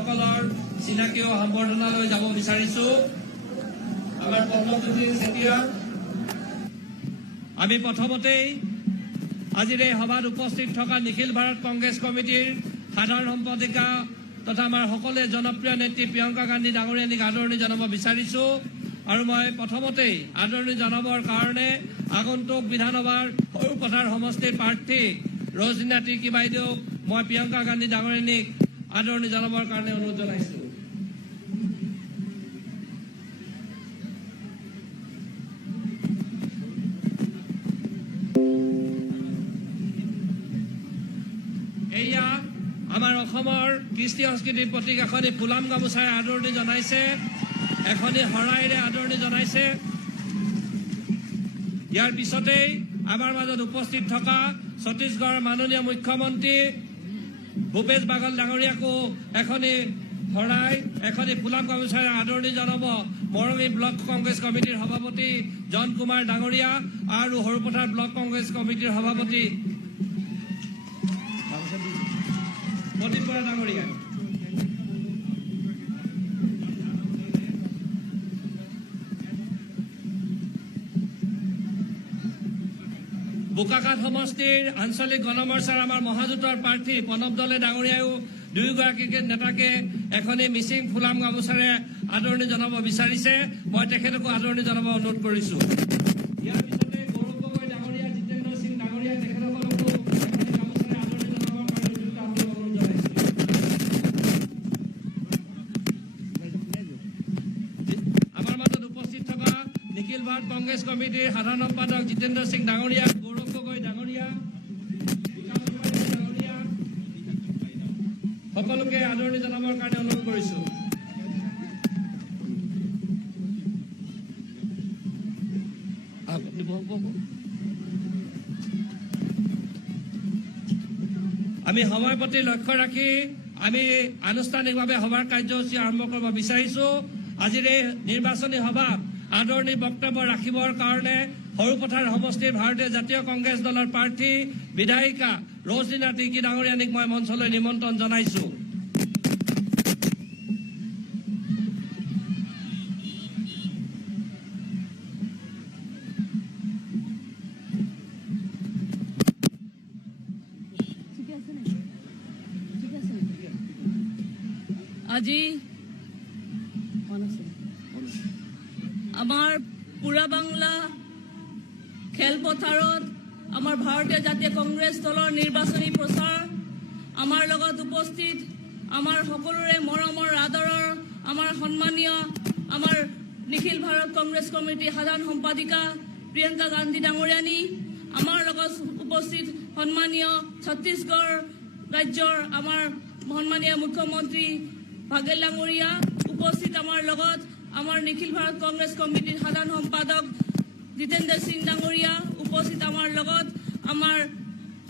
সকলৰ চিনাকি ও সম্বৰ্ধনালৈ যাব বিচাৰিছো। আমাৰ পল্লৱজ্যোতি চেতিয়া। আমি প্ৰথমতেই আজিৰ এই সভাত উপস্থিত থকা নিখিল ভাৰত কংগ্ৰেছ কমিটিৰ সাধাৰণ সম্পাদিকা তথা আমাৰ সকলোৱে জনপ্ৰিয় নেত্ৰী প্ৰিয়ংকা গান্ধী ডাঙৰীয়ানীক আদৰণি জনাব বিচাৰিছো। আৰু মই প্ৰথমতেই আদৰণি জনাবৰ কাৰণে আগন্তুক বিধানসভাৰ সৰুপথাৰ সমষ্টিৰ প্ৰাৰ্থী ৰজনী তিৰ্কী বাইদেউক মই প্ৰিয়ংকা গান্ধী ডাঙৰীয়ানীক আদৰণি জনাবৰ কাৰণে অনুৰোধ জনাইছো। এয়া আমাৰ অসমৰ কৃষ্টি সংস্কৃতিৰ প্ৰতীক এখনি ফুলাম গামোচাৰে আদৰণি জনাইছে, এখনি শৰাইৰে আদৰণি জনাইছে। ইয়াৰ পিছতেই আমাৰ মাজত উপস্থিত থকা ছত্তীশগড়ৰ মাননীয় মুখ্যমন্ত্ৰী ভূপেশ বাঘেল ডাঙৰীয়াকো এখনি শৰাই এখনি ফুলাম গামোচাৰে আদৰণি জনাব মৰঙী ব্লক কংগ্ৰেছ কমিটিৰ সভাপতি জন কুমাৰ ডাঙৰীয়া আৰু সৰুপথাৰ ব্লক কংগ্ৰেছ কমিটিৰ সভাপতি প্ৰদীপ বৰা ডাঙৰীয়া। বোকাখাট সমষ্টিৰ আঞ্চলিক গণমৰ্চাৰ আমাৰ মহাজোঁটৰ প্ৰাৰ্থী প্ৰণৱ দলে ডাঙৰীয়াও দুয়োগৰাকী নেতাকে এখনি মিচিং ফুলাম গামোচাৰে আদৰণি জনাব বিচাৰিছে। মই তেখেতকো আদৰণি জনাব অনুৰোধ কৰিছো। ইয়াৰ পিছতে গৌৰৱ গগৈ ডাঙৰীয়া, জিতেন্দ্ৰ সিং ডাঙৰীয়া তেখেতসকলকো এখনি গামোচাৰে আদৰণি জনাবৰ কাৰণে অনুৰোধ জনাইছো। আমাৰ মাজত উপস্থিত থকা নিখিল ভাৰত কংগ্ৰেছ কমিটিৰ সাধাৰণ সম্পাদক জিতেন্দ্ৰ সিং ডাঙৰীয়া, গৌৰৱ গগৈ ডাঙৰীয়া, ডাঙৰীয়া সকলোকে আদৰণি জনাবৰ কাৰণে অনুৰোধ কৰিছো। আমি সময় প্ৰতি লক্ষ্য ৰাখি আমি আনুষ্ঠানিকভাৱে সভাৰ কাৰ্যসূচী আৰম্ভ কৰিব বিচাৰিছো। আজিৰ এই নিৰ্বাচনী সভাত আদৰণি বক্তব্য ৰাখিবৰ কাৰণে সৰুপথাৰ সমষ্টিৰ ভাৰতীয় জাতীয় কংগ্ৰেছ দলৰ প্ৰাৰ্থী বিধায়িকা ৰজনী তিৰ্কী ডাঙৰীয়ানীক মই মঞ্চলৈ নিমন্ত্ৰণ জনাইছো। আজি আমাৰ পুৰা বাংলা খেলপথাৰত আমাৰ ভাৰতীয় জাতীয় কংগ্ৰেছ দলৰ নিৰ্বাচনী প্ৰচাৰ আমাৰ লগত উপস্থিত আমাৰ সকলোৰে মৰমৰ আদৰৰ আমাৰ সন্মানীয় আমাৰ নিখিল ভাৰত কংগ্ৰেছ কমিটিৰ সাধাৰণ সম্পাদিকা প্ৰিয়ংকা গান্ধী ডাঙৰীয়ানী, আমাৰ লগত উপস্থিত সন্মানীয় ছত্তীশগড় ৰাজ্যৰ আমাৰ সন্মানীয় মুখ্যমন্ত্ৰী বাঘেল ডাঙৰীয়া, উপস্থিত আমাৰ লগত আমাৰ নিখিল ভাৰত কংগ্ৰেছ কমিটিৰ সাধাৰণ সম্পাদক জিতেন্দ্ৰ সিং ডাঙৰীয়া, উপস্থিত আমাৰ লগত আমাৰ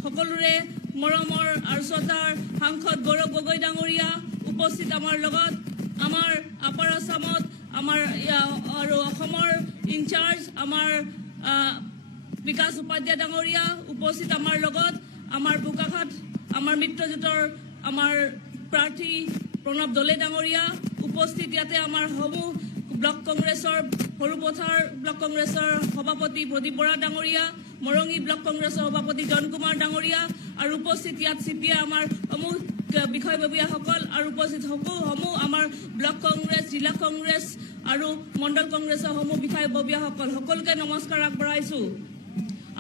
সকলোৰে মৰমৰ আৰু শ্ৰদ্ধাৰ সাংসদ গৌৰৱ গগৈ ডাঙৰীয়া, উপস্থিত আমাৰ লগত আমাৰ আপাৰ আছামত আমাৰ আৰু অসমৰ ইনচাৰ্জ আমাৰ বিকাশ উপাধ্যায় ডাঙৰীয়া, উপস্থিত আমাৰ লগত আমাৰ বোকাখাট আমাৰ মিত্ৰজোঁটৰ আমাৰ প্ৰাৰ্থী প্ৰণৱ দলে ডাঙৰীয়া, উপস্থিত ইয়াতে আমাৰ সমূহ ব্লক কংগ্ৰেছৰ সৰুপথাৰ ব্লক কংগ্ৰেছৰ সভাপতি প্ৰদীপ বৰা ডাঙৰীয়া, মৰঙী ব্লক কংগ্ৰেছৰ সভাপতি জন কুমাৰ ডাঙৰীয়া আৰু উপস্থিত ইয়াত চিপিআই আমাৰ সমূহ বিষয়ববীয়াসকল আৰু উপস্থিত সমূহ আমাৰ ব্লক কংগ্ৰেছ, জিলা কংগ্ৰেছ আৰু মণ্ডল কংগ্ৰেছৰ সমূহ বিষয়ববীয়াসকল সকলোকে নমস্কাৰ আগবঢ়াইছো।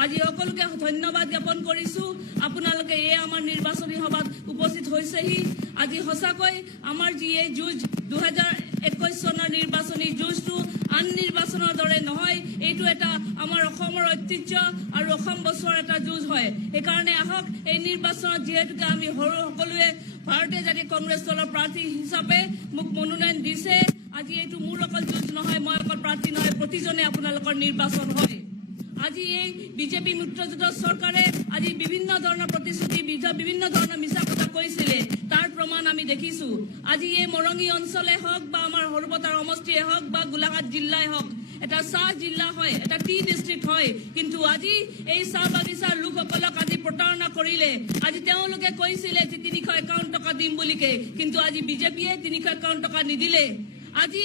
আজি সকলোকে ধন্যবাদ জ্ঞাপন কৰিছো। আপোনালোকে এই আমাৰ নিৰ্বাচনী সভাত উপস্থিত হৈছেহি। আজি সঁচাকৈ আমাৰ যি এই যুঁজ 2021 চনৰ নিৰ্বাচনী যুঁজটো আন নিৰ্বাচনৰ দৰে নহয়, এইটো এটা আমাৰ অসমৰ ঐতিহ্য আৰু অসম বছৰৰ এটা যুঁজ হয়। সেইকাৰণে আহক এই নিৰ্বাচনত যিহেতুকে আমি সকলোৱে ভাৰতীয় জাতীয় কংগ্ৰেছ দলৰ প্ৰাৰ্থী হিচাপে মোক মনোনয়ন দিছে, আজি এইটো মোৰ অকল যুঁজ নহয়, মই অকল প্ৰাৰ্থী নহয়, প্ৰতিজনে আপোনালোকৰ নিৰ্বাচন হয়। আজি এই বিজেপি মিত্ৰজোঁটৰ চৰকাৰে আজি বিভিন্ন ধৰণৰ প্ৰতিশ্ৰুতি বিভিন্ন ধৰণৰ মিছা কথা কৈছিলে, তাৰ প্ৰমাণ আমি দেখিছোঁ। আজি এই মৰঙী অঞ্চলে হওক বা আমাৰ সৰুপথাৰ সমষ্টিয়ে হওক বা গোলাঘাট জিলাই হওক, এটা চাহ জিলা হয়, এটা টি ডিষ্ট্ৰিক্ট হয়, কিন্তু আজি এই চাহ বাগিচাৰ লোকসকলক আজি প্ৰতাৰণা কৰিলে। আজি তেওঁলোকে কৈছিলে যে 351 টকা দিম বুলিকে, কিন্তু আজি বিজেপিয়ে 351 টকা নিদিলে। আজি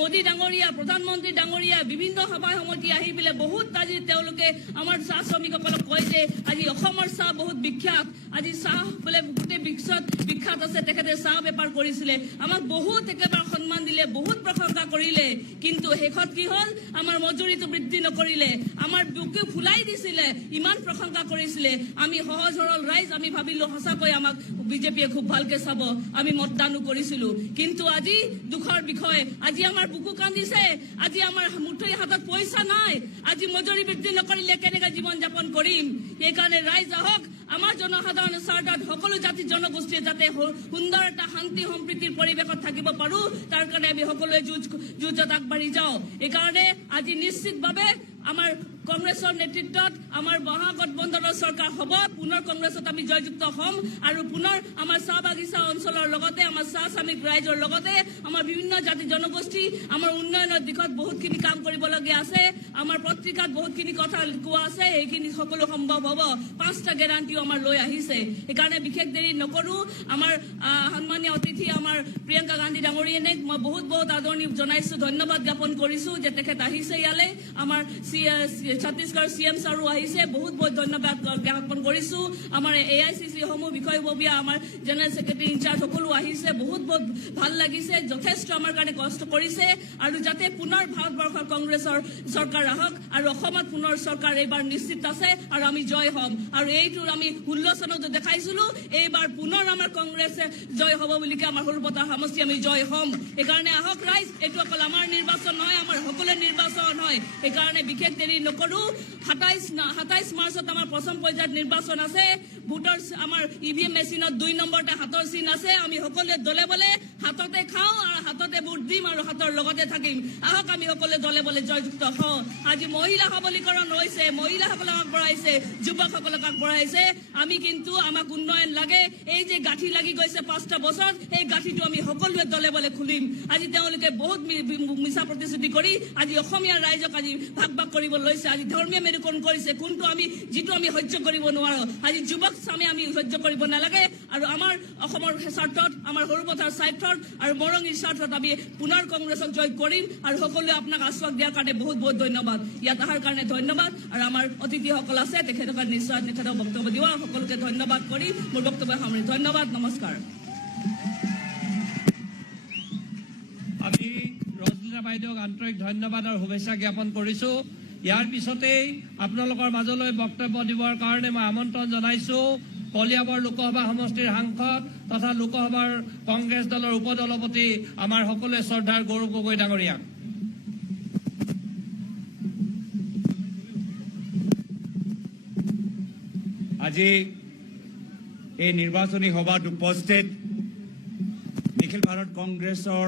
মোদী ডাঙৰীয়া, প্ৰধানমন্ত্ৰী ডাঙৰীয়া বিভিন্ন সভা সমিতি আহি পেলাই বহুত আজি তেওঁলোকে আমাৰ চাহ শ্ৰমিকসকলক কয় যে আজি অসমৰ চাহ বহুত বিখ্যাত, আজি চাহ বোলে গোটেই বিশ্বত বিখ্যাত আছে। তেখেতে চাহ বেপাৰ কৰিছিলে, আমাক বহুত একেবাৰে সন্মান দিলে, বহুত প্ৰশংসা কৰিলে, কিন্তু শেষত কি হ'ল, আমাৰ মজুৰিটো বৃদ্ধি নকৰিলে, আমাৰ বুকু ফুলাই দিছিলে, ইমান প্ৰশংসা কৰিছিলে। আমি সহজ সৰল ৰাইজ আমি ভাবিলো সঁচাকৈ আমাক বিজেপিয়ে খুব ভালকে চাব, আমি মতদানো কৰিছিলো। কিন্তু আজি দুখৰ বিষয়, আজি আমাৰ বুকু কান্দিছে, আজি আমাৰ মুঠি হাতত পইচা নাই, আজি মজুৰি বৃদ্ধি নকৰিলে কেনেকৈ জীৱন যাপন কৰিম। সেইকাৰণে ৰাইজ আহক, আমাৰ জনসাধাৰণৰ স্বাৰ্থত সকলো জাতি জনগোষ্ঠীয়ে যাতে সুন্দৰ এটা শান্তি সম্প্ৰীতিৰ পৰিৱেশত থাকিব পাৰো, তাৰ কাৰণে আমি সকলোৱে যুঁজত আগবাঢ়ি যাওঁ। এইকাৰণে আজি নিশ্চিতভাৱে আমাৰ কংগ্ৰেছৰ নেতৃত্বত আমাৰ মহাগঠবন্ধনৰ চৰকাৰ হ'ব, পুনৰ কংগ্ৰেছত আমি জয়যুক্ত হ'ম আৰু পুনৰ আমাৰ চাহ বাগিচা অঞ্চলৰ লগতে আমাৰ চাহ শ্ৰমিক ৰাইজৰ লগতে আমাৰ বিভিন্ন জাতি জনগোষ্ঠী আমাৰ উন্নয়নৰ দিশত বহুতখিনি কাম কৰিবলগীয়া আছে। আমাৰ পত্ৰিকাত বহুতখিনি কথা কোৱা আছে, সেইখিনি সকলো সম্ভৱ হ'ব। 5টা গেৰাণ্টিও আমাৰ লৈ আহিছে। সেইকাৰণে বিশেষ দেৰি নকৰোঁ, আমাৰ সন্মানীয় অতিথি আমাৰ প্ৰিয়ংকা গান্ধী ডাঙৰীয়ানীক মই বহুত বহুত আদৰণি জনাইছোঁ, ধন্যবাদ জ্ঞাপন কৰিছোঁ যে তেখেত আহিছে ইয়ালৈ। আমাৰ ছত্তীশগড় CM ছাৰো আহিছে, বহুত বহুত ধন্যবাদ জ্ঞাপন কৰিছোঁ। আমাৰ AICC সমূহ বিষয়ববীয়া আমাৰ জেনেৰেল ছেক্ৰেটাৰী ইনচাৰ্জ সকলো আহিছে, বহুত বহুত ভাল লাগিছে, যথেষ্ট আমাৰ কাৰণে কষ্ট কৰিছে। আৰু যাতে পুনৰ ভাৰতবৰ্ষৰ কংগ্ৰেছৰ চৰকাৰ আহক আৰু অসমত পুনৰ চৰকাৰ এইবাৰ নিশ্চিত আছে আৰু আমি জয় হ'ম। আৰু এইটো আমি 16 চনতো দেখাইছিলোঁ, এইবাৰ পুনৰ আমাৰ কংগ্ৰেছে জয় হ'ব বুলিকে আমাৰ সৰুপথাৰ সমষ্টি আমি জয় হ'ম। সেইকাৰণে আহক ৰাইজ, এইটো অকল আমাৰ নিৰ্বাচন নহয়, আমাৰ সকলোৰে নিৰ্বাচন হয়। সেইকাৰণে বিশেষ দেৰি নকৰোঁ, 27 মাৰ্চত আমাৰ প্ৰথম পৰ্যায়ত নিৰ্বাচন আছে। ভোটৰ আমাৰ EVM মেচিনত 2 নম্বৰতে হাতৰ চিন আছে। আমি সকলোৱে দলে বলে হাততে খাওঁ আৰু হাততে ভোট দিম আৰু হাতৰ লগতে থাকিম। আহক আমি সকলোৱে দলে বলে জয়যুক্ত হওঁ। আজি মহিলা সবলীকৰণ হৈছে, মহিলাসকলক আগবঢ়াইছে, যুৱকসকলক আগবঢ়াইছে। আমি কিন্তু আমাক উন্নয়ন লাগে। এই যে গাঁঠি লাগি গৈছে 5টা বছৰত, এই গাঁঠিটো আমি সকলোৱে দলে বলে খুলিম। আজি তেওঁলোকে বহুত মিছা প্ৰতিশ্ৰুতি কৰি আজি অসমীয়া ৰাইজক আজি ভাগ ভাগ কৰিব লৈছে। আজি ধৰ্মীয় মেৰুকৰণ কৰিছে, যিটো আমি সহ্য কৰিব নোৱাৰো। আজি যুৱক চামে আমি সহ্য কৰিব নালাগে আৰু আমাৰ অসমৰ স্বাৰ্থত, আমাৰ সৰুপথাৰ স্বাৰ্থত আৰু মৰঙীৰ স্বাৰ্থত আমি পুনৰ কংগ্ৰেছক জয় কৰিম। আৰু সকলোৱে আপোনাক আশ্বাস দিয়াৰ কাৰণে বহুত বহুত ধন্যবাদ। ইয়াত অহাৰ কাৰণে ধন্যবাদ। আৰু আমাৰ অতিথিসকল আছে, তেখেতসকল নিশ্চয় তেখেতক বক্তব্য দিব। সকলোকে ধন্যবাদ কৰি মোৰ বক্তব্য সামৰিছোঁ। ধন্যবাদ, নমস্কাৰ। আমি ৰজনীনা বাইদেউক আন্তৰিক ধন্যবাদ আৰু শুভেচ্ছা জ্ঞাপন কৰিছোঁ। ইয়াৰ পিছতেই আপোনালোকৰ মাজলৈ বক্তব্য দিবৰ কাৰণে মই আমন্ত্ৰণ জনাইছোঁ কলিয়াবৰ লোকসভা সমষ্টিৰ সাংসদ তথা লোকসভাৰ কংগ্ৰেছ দলৰ উপদলপতি আমাৰ সকলোৱে শ্ৰদ্ধাৰ গৌৰৱ গগৈ ডাঙৰীয়াক। আজি এই নিৰ্বাচনী সভাত উপস্থিত নিখিল ভাৰত কংগ্ৰেছৰ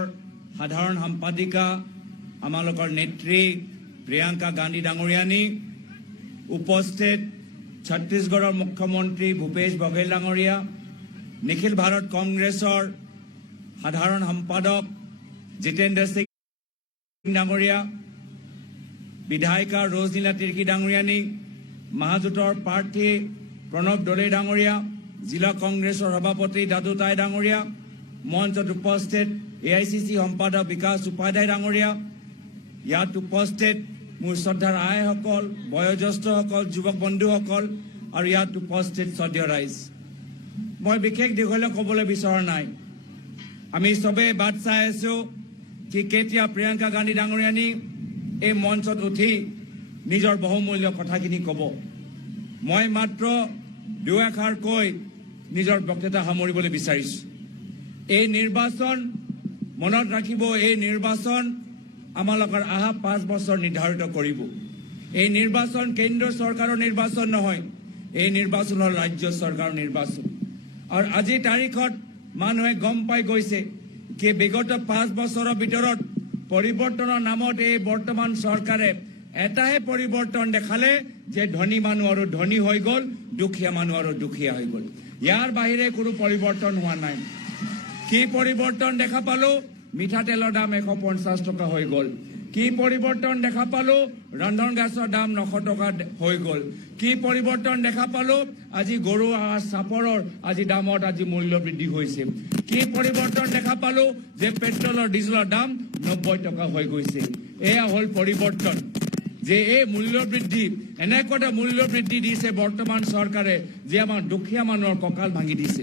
সাধাৰণ সম্পাদিকা আমালোকৰ নেত্ৰী প্ৰিয়ংকা গান্ধী ডাঙৰীয়ানী, উপস্থিত ছত্তীশগড়ৰ মুখ্যমন্ত্ৰী ভূপেশ বঘেল ডাঙৰীয়া, নিখিল ভাৰত কংগ্ৰেছৰ সাধাৰণ সম্পাদক জিতেন্দ্ৰ সিং ডাঙৰীয়া, বিধায়িকা ৰজনীনা তিৰ্কী ডাঙৰীয়ানী, মহাজোঁটৰ প্ৰাৰ্থী প্ৰণৱ দলে ডাঙৰীয়া, জিলা কংগ্ৰেছৰ সভাপতি দাদু তাই ডাঙৰীয়া, মঞ্চত উপস্থিত AICC সম্পাদক বিকাশ উপাধ্যায় ডাঙৰীয়া, ইয়াত উপস্থিত মোৰ শ্ৰদ্ধাৰ আইসকল, বয়োজ্যেষ্ঠসকল, যুৱক বন্ধুসকল আৰু ইয়াত উপস্থিত শ্ৰদ্ধেয় ৰাইজ, মই বিশেষ দীঘলীয়া ক'বলৈ বিচৰা নাই। আমি চবেই বাট চাই আছোঁ কি কেতিয়া প্ৰিয়ংকা গান্ধী ডাঙৰীয়ানী এই মঞ্চত উঠি নিজৰ বহুমূল্য কথাখিনি ক'ব। মই মাত্ৰ দুই এষাৰ কৈ নিজৰ বক্তৃতা সামৰিবলৈ বিচাৰিছোঁ। এই নিৰ্বাচন মনত ৰাখিব, এই নিৰ্বাচন আমালোকৰ অহা 5 বছৰ নিৰ্ধাৰিত কৰিব। এই নিৰ্বাচন কেন্দ্ৰ চৰকাৰৰ নিৰ্বাচন নহয়, এই নিৰ্বাচন হ'ল ৰাজ্য চৰকাৰৰ নিৰ্বাচন। আৰু আজিৰ তাৰিখত মানুহে গম পাই গৈছে কি বিগত 5 বছৰৰ ভিতৰত পৰিৱৰ্তনৰ নামত এই বৰ্তমান চৰকাৰে এটাহে পৰিৱৰ্তন দেখালে যে ধনী মানুহ আৰু ধনী হৈ গ'ল, দুখীয়া মানুহ আৰু দুখীয়া হৈ গ'ল। ইয়াৰ বাহিৰে কোনো পৰিৱৰ্তন হোৱা নাই। কি পৰিৱৰ্তন দেখা পালো? মিঠাতেলৰ দাম 150 টকা হৈ গ'ল। কি পৰিৱৰ্তন দেখা পালো? ৰন্ধন গেছৰ দাম 900 টকা হৈ গ'ল। কি পৰিৱৰ্তন দেখা পালো? আজি গৰু চাপৰৰ আজি দামত আজি মূল্য বৃদ্ধি হৈছে। কি পৰিৱৰ্তন দেখা পালো? যে পেট্ৰলৰ ডিজেলৰ দাম 90 টকা হৈ গৈছে। এয়া হ'ল পৰিৱৰ্তন। যে এই মূল্য বৃদ্ধি এনেকুৱা মূল্য বৃদ্ধি দিছে বৰ্তমান চৰকাৰে যে আমাৰ দুখীয়া মানুহৰ কঁকাল ভাঙি দিছে।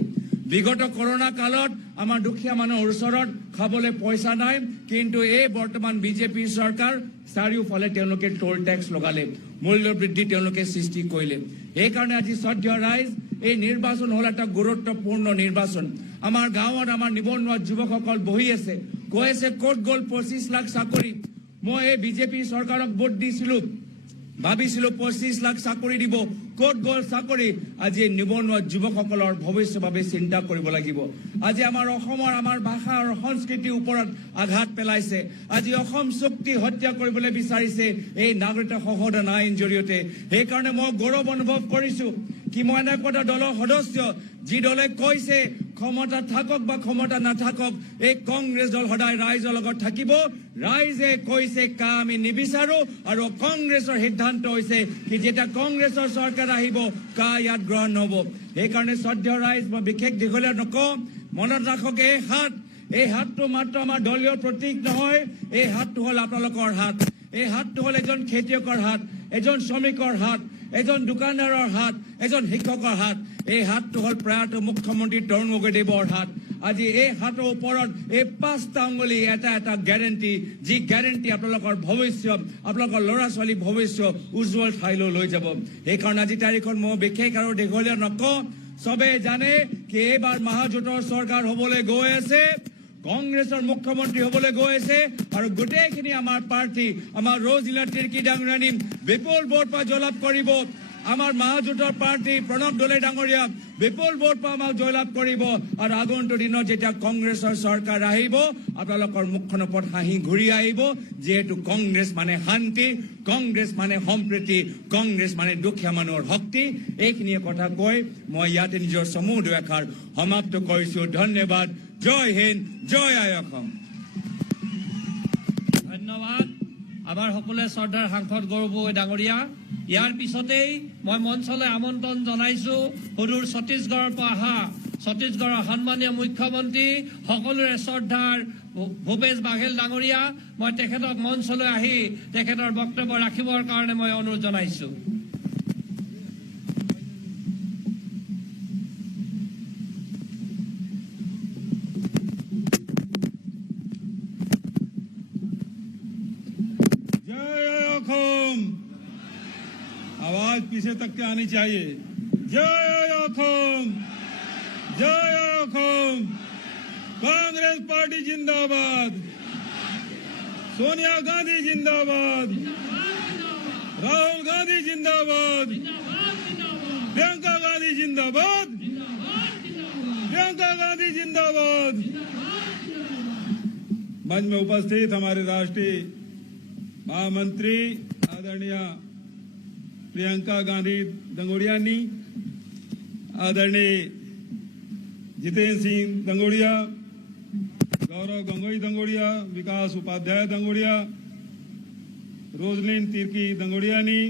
বিগত কৰোনা কালত আমাৰ দুখীয়া মানুহৰ ওচৰত খাবলৈ পইচা নাই, কিন্তু এই বৰ্তমান বিজেপি চৰকাৰ চাৰিওফালে তেওঁলোকে টোল টেক্স লগালে, মূল্য বৃদ্ধি তেওঁলোকে সৃষ্টি কৰিলে। সেইকাৰণে আজি শ্ৰদ্ধেয় ৰাইজ, এই নিৰ্বাচন হ'ল এটা গুৰুত্বপূৰ্ণ নিৰ্বাচন। আমাৰ গাঁৱত আমাৰ নিবনুৱা যুৱকসকল বহি আছে, কৈ আছে ক'ত গ'ল 25 লাখ চাকৰি। মই এই বিজেপি চৰকাৰক ভোট দিছিলো, ভাবিছিলো 25 লাখ চাকৰি দিব, ক'ত গ'ল চাকৰি? আজি নিবনুৱা যুৱকসকলৰ ভৱিষ্যতৰ বাবে চিন্তা কৰিব লাগিব। আজি আমাৰ অসমৰ আমাৰ ভাষা আৰু সংস্কৃতিৰ ওপৰত আঘাত পেলাইছে। আজি অসম চুক্তি হত্যা কৰিবলৈ বিচাৰিছে এই নাগৰিকত্ব সংশোধন আইন জৰিয়তে। সেইকাৰণে মই গৌৰৱ অনুভৱ কৰিছো কি মই এনেকুৱা এটা দলৰ সদস্য যি দলে কৈছে ক্ষমতা থাকক বা ক্ষমতা নাথাকক, এই কংগ্ৰেছ দল সদায় ৰাইজৰ লগত থাকিব। ৰাইজে কৈছে কা আমি নিবিচাৰো, আৰু কংগ্ৰেছৰ সিদ্ধান্ত হৈছে কি যেতিয়া কংগ্ৰেছৰ চৰকাৰ আহিব কা ইয়াত গ্ৰহণ নহ'ব। সেইকাৰণে শ্ৰদ্ধেয় ৰাইজ, মই বিশেষ দীঘলীয়া নকওঁ, মনত ৰাখক এই হাতটো মাত্ৰ আমাৰ দলীয় প্ৰতীক নহয়, এই হাতটো হ'ল আপোনালোকৰ হাত। এই হাতটো হ'ল এজন খেতিয়কৰ হাত, এজন শ্ৰমিকৰ হাত, এজন দোকানদাৰৰ হাত, এজন শিক্ষকৰ হাত। এই হাতটো হ'ল প্ৰয়াত মুখ্যমন্ত্ৰী তৰুণ গগৈদেৱৰ হাত। আজি এই হাতৰ ওপৰত এই 5টা আঙুলি এটা এটা গেৰেণ্টি, যি গেৰেণ্টি আপোনালোকৰ ভৱিষ্যত, আপোনালোকৰ ল'ৰা ছোৱালীৰ ভৱিষ্যত উজ্জ্বল ঠাইলৈ লৈ যাব। সেইকাৰণে আজি তাৰিখত মই বিশেষ আৰু দীঘলীয়া নকওঁ, চবে জানে কি এইবাৰ মহাজোঁটৰ চৰকাৰ হ'বলৈ গৈ আছে, কংগ্ৰেছৰ মুখ্যমন্ত্ৰী হ'বলৈ গৈ আছে, আৰু গোটেইখিনি আমাৰ প্ৰাৰ্থী আমাৰ ৰজিলা তিৰ্কী ডাঙৰীয়ানী বিপুল ভোট জয়লাভ কৰিব। আমাৰ মহাজোঁটৰ প্ৰাৰ্থী প্ৰণৱ দলে ডাঙৰীয়া বিপুল ভোট আমাক জয়লাভ কৰিব। আৰু আগন্তুক দিনত যেতিয়া কংগ্ৰেছৰ চৰকাৰ আহিব, আপোনালোকৰ মুখখনৰ ওপৰত হাঁহি ঘূৰি আহিব, যিহেতু কংগ্ৰেছ মানে শান্তি, কংগ্ৰেছ মানে সম্প্ৰীতি, কংগ্ৰেছ মানে দুখীয়া মানুহৰ শক্তি। এইখিনিয়ে কথা কৈ মই ইয়াতে নিজৰ সমূহ দুআষাৰ সমাপ্ত কৰিছো। ধন্যবাদ। জয় হিন্দ, জয় আই অসম। ধন্যবাদ আমাৰ সকলোৱে শ্ৰদ্ধাৰ সাংসদ গৌৰৱ গগৈ ডাঙৰীয়া। ইয়াৰ পিছতেই মই মঞ্চলৈ আমন্ত্ৰণ জনাইছো সুদূৰ ছত্তীশগড়ৰ পৰা অহা ছত্তীশগড়ৰ সন্মানীয় মুখ্যমন্ত্ৰী সকলোৰে শ্ৰদ্ধাৰ ভূপেশ বাঘেল ডাঙৰীয়া। মই তেখেতক মঞ্চলৈ আহি তেখেতৰ বক্তব্য ৰাখিবৰ কাৰণে মই অনুৰোধ জনাইছো। आवाज पीछे तक के आनी चाहिए। जय अखम, जय अखम। कांग्रेस पार्टी जिंदाबाद, सोनिया गांधी जिंदाबाद, राहुल गांधी जिंदाबाद, प्रियंका गांधी जिंदाबाद, प्रियंका गांधी जिंदाबाद। मंच में उपस्थित हमारे राष्ट्रीय महामंत्री आदरणीय प्रियंका गांधी दंगोड़ियानी, आदरणीय जितेंद्र सिंह दंगोड़िया, गौरव गंगोई दंगोड़िया, विकास उपाध्याय दंगोड़िया, रोजलिन तिर्की दंगोड़ियानी,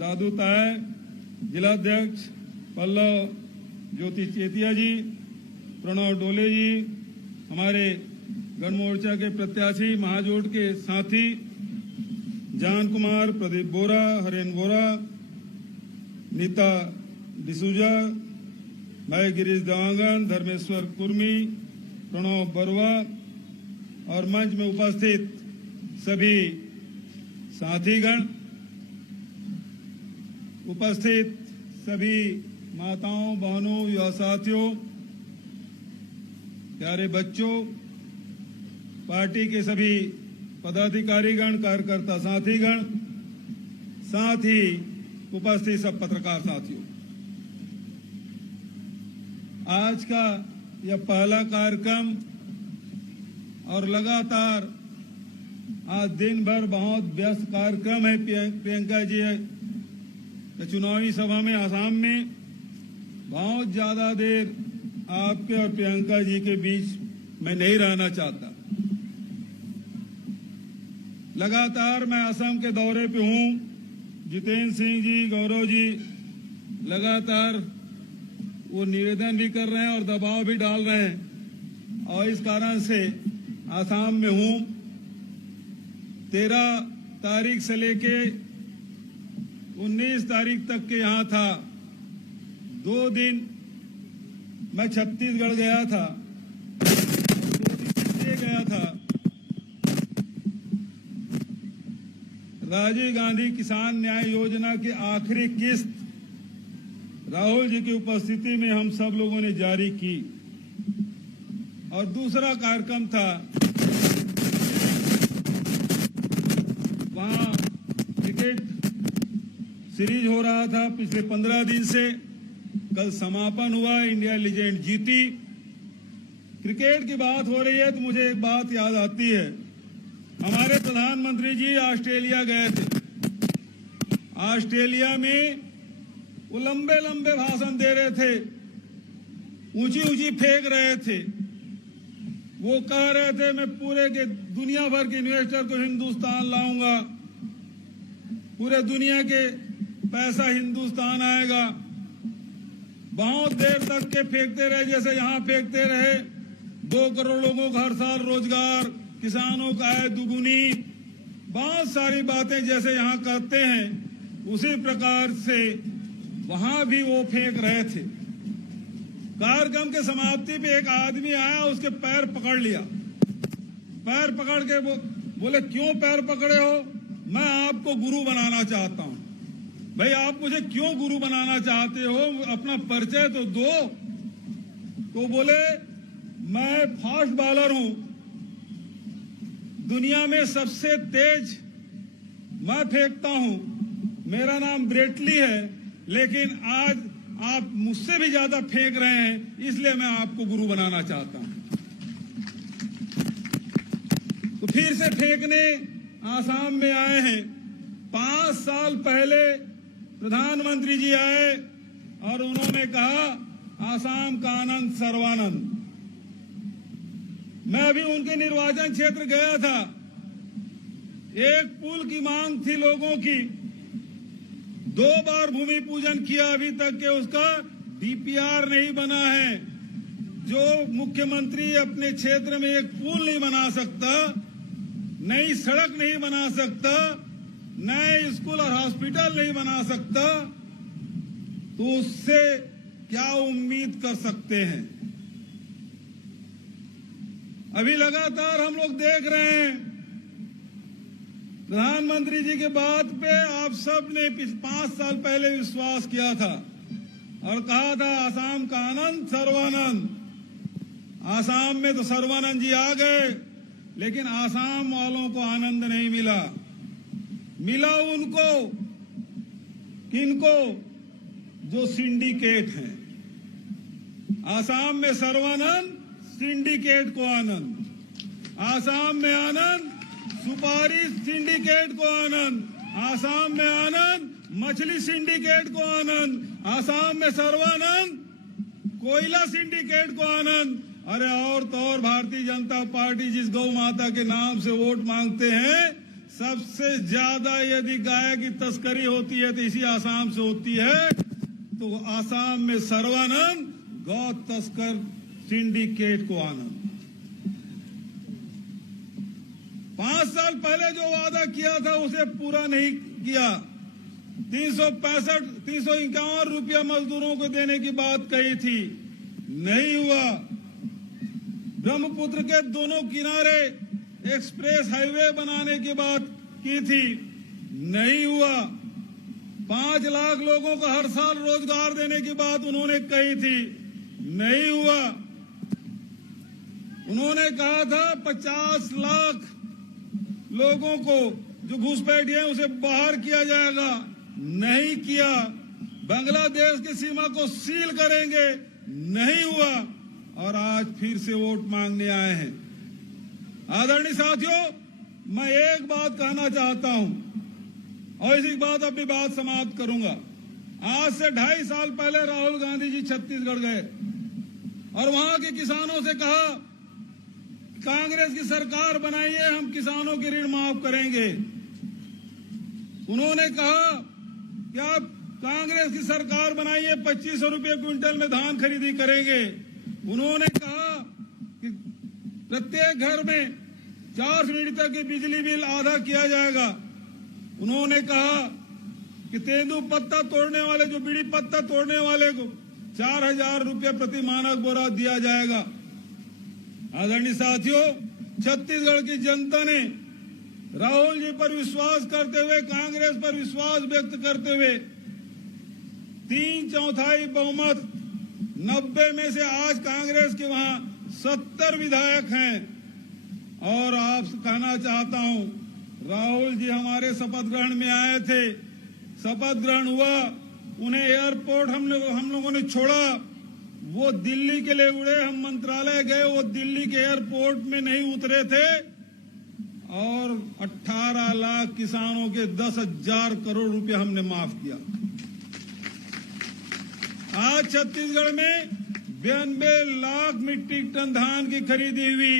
दादू ताय जिलाध्यक्ष, पल्लव ज्योति चेतिया जी, प्रणव डोले जी, हमारे गण मोर्चा के प्रत्याशी महाजोट के साथी जान कुमार, प्रदीप बोरा, हरेन बोरा, नीता डिसूजा, भाई गिरीश देवांगन, धर्मेश्वर कुर्मी, प्रणव बरुआ और मंच में उपस्थित सभी साथीगण, उपस्थित सभी माताओं, बहनों, युवा साथियों, प्यारे बच्चों, पार्टी के सभी पदाधिकारीगण, कार्यकर्ता साथीगण, साथ ही उपस्थित सब पत्रकार साथियों, आज का यह पहला कार्यक्रम और लगातार आज दिन भर बहुत व्यस्त कार्यक्रम है प्रियंका जी चुनावी सभा में आसाम में, बहुत ज्यादा देर आपके और प्रियंका जी के बीच मैं नहीं रहना चाहता। लगातार मैं असम के दौरे पे हूं। जितेंद्र सिंह जी, गौरव जी लगातार वो निवेदन भी कर रहे हैं और दबाव भी डाल रहे हैं और इस कारण से आसाम में हूं। 13 तारीख से लेके 19 तारीख तक के यहां था। 2 दिन मैं छत्तीसगढ़ गया था, 2 दिन इसलिए गया था राजीव गांधी किसान न्याय योजना की आखिरी किस्त राहुल जी की उपस्थिति में हम सब लोगों ने जारी की। और दूसरा कार्यक्रम था वहां क्रिकेट सीरीज हो रहा था पिछले 15 दिन से। कल समापन हुआ, इंडिया लीजेंड जीती। क्रिकेट की बात हो रही है तो मुझे एक बात याद आती है। हमारे प्रधानमंत्री जी ऑस्ट्रेलिया गए थे। ऑस्ट्रेलिया में वो लंबे लंबे भाषण दे रहे थे, ऊंची ऊंची फेंक रहे थे। वो कह रहे थे मैं पूरे के दुनिया भर के इन्वेस्टर को हिंदुस्तान लाऊंगा, पूरे दुनिया के पैसा हिंदुस्तान आएगा। बहुत देर तक के फेंकते रहे, जैसे यहां फेंकते रहे 2 करोड़ लोगों को हर साल रोजगार, किसानों का आय दुगुनी, बहुत सारी बातें जैसे यहां करते हैं उसी प्रकार से वहां भी वो फेंक रहे थे। कार्यक्रम के समाप्ति पे एक आदमी आया, उसके पैर पकड़ लिया। पैर पकड़ के बोले क्यों पैर पकड़े हो? मैं आपको गुरु बनाना चाहता हूं। भाई आप मुझे क्यों गुरु बनाना चाहते हो? अपना परिचय तो दो। तो बोले मैं फास्ट बॉलर हूं, दुनिया में सबसे तेज मैं फेंकता हूं, मेरा नाम ब्रेटली है, लेकिन आज आप मुझसे भी ज्यादा फेंक रहे हैं, इसलिए मैं आपको गुरु बनाना चाहता हूं। तो फिर से फेंकने आसाम में आए हैं। 5 साल पहले प्रधानमंत्री जी आए और उन्होंने कहा आसाम का आनंद सर्वानंद। मैं अभी उनके निर्वाचन क्षेत्र गया था। एक पुल की मांग थी लोगों की, 2 बार भूमि पूजन किया, अभी तक के उसका डीपीआर नहीं बना है। जो मुख्यमंत्री अपने क्षेत्र में एक पुल नहीं बना सकता, नई सड़क नहीं बना सकता, नए स्कूल और हॉस्पिटल नहीं बना सकता, तो उससे क्या उम्मीद कर सकते हैं? अभी लगातार हम लोग देख रहे हैं प्रधानमंत्री जी के बात पे आप सब ने 5 साल पहले विश्वास किया था और कहा था आसाम का आनंद सर्वानंद। आसाम में तो सर्वानंद जी आ गए, लेकिन आसाम वालों को आनंद नहीं मिला। मिला उनको, किनको? जो सिंडिकेट हैं। आसाम में सर्वानंद, सिंडिकेट को आनंद। आसाम में आनंद, सुपारी सिंडिकेट को आनंद। आसाम में आनंद, मछली सिंडिकेट को आनंद। आसाम में सर्वानंद, कोयला सिंडिकेट को आनंद। अरे और तो और भारतीय जनता पार्टी जिस गौ माता के नाम से वोट मांगते हैं, सबसे ज्यादा यदि गाय की तस्करी होती है तो इसी आसाम से होती है। तो आसाम में सर्वानंद, गौ तस्कर सिंडिकेट को आनंद। 5 साल पहले जो वादा किया था उसे पूरा नहीं किया। 351 रुपया मजदूरों को देने की बात कही थी, नहीं हुआ। ब्रह्मपुत्र के दोनों किनारे एक्सप्रेस हाईवे बनाने की बात की थी, नहीं हुआ। 5 लाख लोगों को हर साल रोजगार देने की बात उन्होंने कही थी, नहीं हुआ। उन्होंने कहा था 50 लाख लोगों को जो घुसपैठी हैं उसे बाहर किया जाएगा, नहीं किया। बांग्लादेश की सीमा को सील करेंगे, नहीं हुआ। और आज फिर से वोट मांगने आए हैं। आदरणीय साथियों, मैं एक बात कहना चाहता हूं और इसी बात अपनी बात समाप्त करूंगा। आज से 2.5 साल पहले राहुल गांधी जी छत्तीसगढ़ गए और वहां के किसानों से कहा, कांग्रेस की सरकार बनाइए, हम किसानों के ऋण माफ करेंगे। उन्होंने कहा कि आप कांग्रेस की सरकार बनाइए, 2500 रुपये क्विंटल में धान खरीदी करेंगे। उन्होंने कहा कि प्रत्येक घर में 4 यूनिट तक की बिजली बिल आधा किया जाएगा। उन्होंने कहा कि तेंदू पत्ता तोड़ने वाले, जो बीड़ी पत्ता तोड़ने वाले को 4000 रुपये प्रति मानक बोरा दिया जाएगा। आदरणीय साथियों, छत्तीसगढ़ की जनता ने राहुल जी पर विश्वास करते हुए, कांग्रेस पर विश्वास व्यक्त करते हुए 3/4 बहुमत, 90 में से आज कांग्रेस के वहां 70 विधायक हैं। और आपसे कहना चाहता हूं, राहुल जी हमारे शपथ ग्रहण में आए थे, शपथ ग्रहण हुआ, उन्हें एयरपोर्ट हम लोगों ने छोड़ा, वो दिल्ली के लिए उड़े, हम मंत्रालय गए, वो दिल्ली के एयरपोर्ट में नहीं उतरे थे और 18 लाख किसानों के 10,000 करोड़ रुपए हमने माफ किया। आज छत्तीसगढ़ में 92 लाख मीट्रिक टन धान की खरीदी हुई,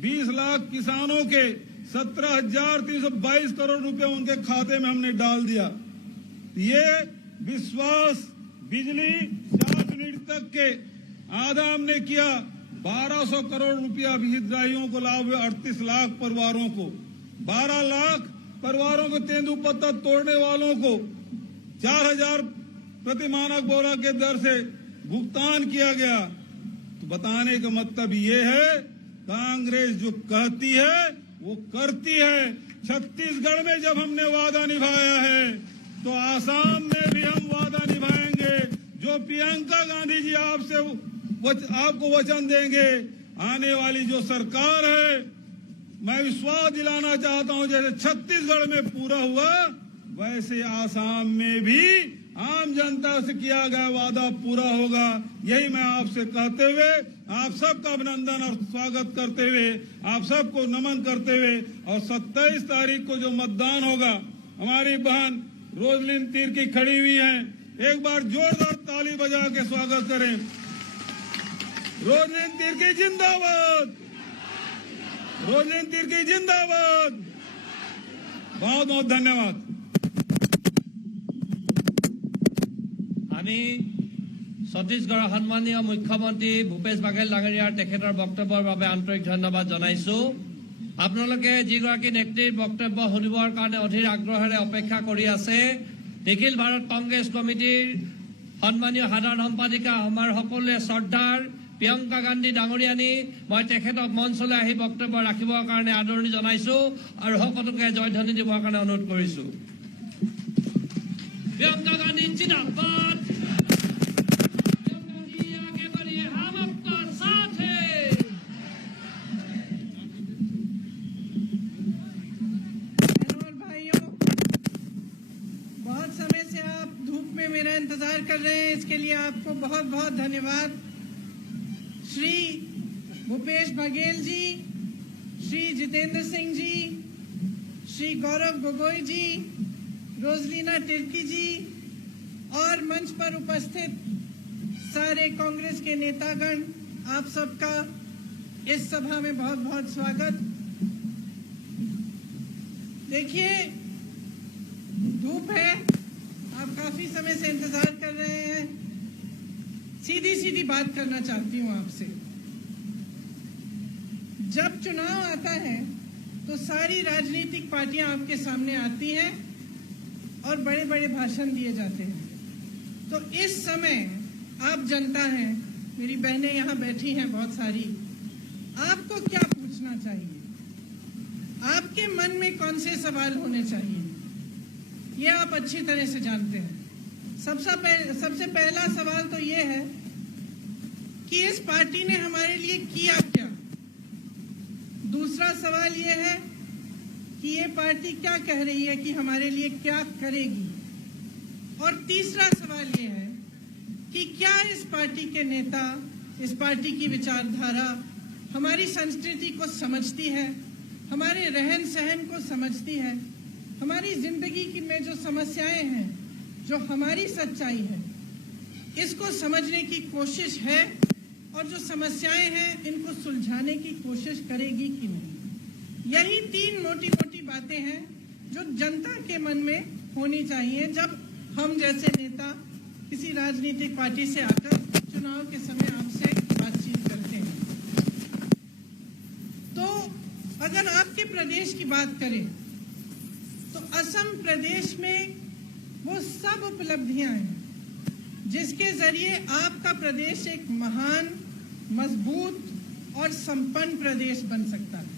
20 लाख किसानों के 17,322 करोड़ रुपए उनके खाते में हमने डाल दिया। ये विश्वास, बिजली 4 यूनिट तक के आधा हमने किया, 1200 करोड़ रुपया हितग्राहियों को लाभ हुए, 38 लाख परिवारों को, 12 लाख परिवारों को तेंदू पत्ता तोड़ने वालों को 4000 प्रति मानक बोरा के दर से भुगतान किया गया। तो बताने का मतलब ये है, कांग्रेस जो कहती है वो करती है। छत्तीसगढ़ में जब हमने वादा निभाया है तो आसाम में भी हम वादा निभाएंगे। जो प्रियंका गांधी जी आपको वचन देंगे, आने वाली जो सरकार है, मैं विश्वास दिलाना चाहता हूं, जैसे छत्तीसगढ़ में पूरा हुआ वैसे आसाम में भी आम जनता से किया गया वादा पूरा होगा। यही मैं आपसे कहते हुए, आप सबका अभिनंदन और स्वागत करते हुए, आप सबको नमन करते हुए, और 27 तारीख को जो मतदान होगा, हमारी बहन रोजलिन तिर्की खड़ी हुई हैं, एक बार जोरदार ताली बजा के स्वागत करें। रोजलिन तिर्की जिंदाबाद, रोजलिन तिर्की जिंदाबाद। बहुत बहुत धन्यवाद। আমি ছত্তীশগড়ৰ সন্মানীয় মুখ্যমন্ত্ৰী ভূপেশ বাঘেল ডাঙৰীয়াৰ তেখেতৰ বক্তব্যৰ বাবে আন্তৰিক ধন্যবাদ জনাইছো। আপোনালোকে যিগৰাকী নেত্ৰীৰ বক্তব্য শুনিবৰ কাৰণে অধীৰ আগ্ৰহেৰে অপেক্ষা কৰি আছে, নিখিল ভাৰত কংগ্ৰেছ কমিটিৰ সন্মানীয় সাধাৰণ সম্পাদিকা আমাৰ সকলোৱে শ্ৰদ্ধাৰ প্ৰিয়ংকা গান্ধী ডাঙৰীয়ানী, মই তেখেতক মঞ্চলৈ আহি বক্তব্য ৰাখিবৰ কাৰণে আদৰণি জনাইছো আৰু সকলোকে জয়ধ্বনি দিবৰ কাৰণে অনুৰোধ কৰিছো। প্ৰিয়ংকা গান্ধী জিন্দাবাদ। मेरा इंतजार कर रहे हैं, इसके लिए आपको बहुत बहुत धन्यवाद। श्री भूपेश बघेल जी, श्री जितेंद्र सिंह जी, श्री गौरव गोगोई जी, रोजलीना तिर्की जी और मंच पर उपस्थित सारे कांग्रेस के नेतागण, आप सबका इस सभा में बहुत बहुत स्वागत। देखिए, धूप है, आप काफी समय से इंतजार कर रहे हैं। सीधी सीधी बात करना चाहती हूं आपसे। जब चुनाव आता है तो सारी राजनीतिक पार्टियां आपके सामने आती हैं और बड़े बड़े भाषण दिए जाते हैं। तो इस समय आप जनता हैं, मेरी बहनें यहां बैठी हैं बहुत सारी, आपको क्या पूछना चाहिए? आपके मन में कौन से सवाल होने चाहिए? ये आप अच्छी तरह से जानते हैं। सबसे पहला सवाल तो ये है कि इस पार्टी ने हमारे लिए किया क्या। दूसरा सवाल ये है कि ये पार्टी क्या कह रही है कि हमारे लिए क्या करेगी। और तीसरा सवाल ये है कि क्या इस पार्टी के नेता, इस पार्टी की विचारधारा हमारी संस्कृति को समझती है, हमारे रहन सहन को समझती है, हमारी जिंदगी की में जो समस्याएं हैं जो हमारी सच्चाई है, इसको समझने की कोशिश है और जो समस्याएं हैं इनको सुलझाने की कोशिश करेगी कि नहीं। यही 3 मोटी मोटी बातें हैं जो जनता के मन में होनी चाहिए जब हम जैसे नेता किसी राजनीतिक पार्टी से आकर चुनाव के समय आपसे बातचीत करते हैं। तो अगर आपके प्रदेश की बात करें तो असम प्रदेश में वो सब उपलब्धियां हैं जिसके जरिए आपका प्रदेश एक महान, मजबूत और संपन्न प्रदेश बन सकता है।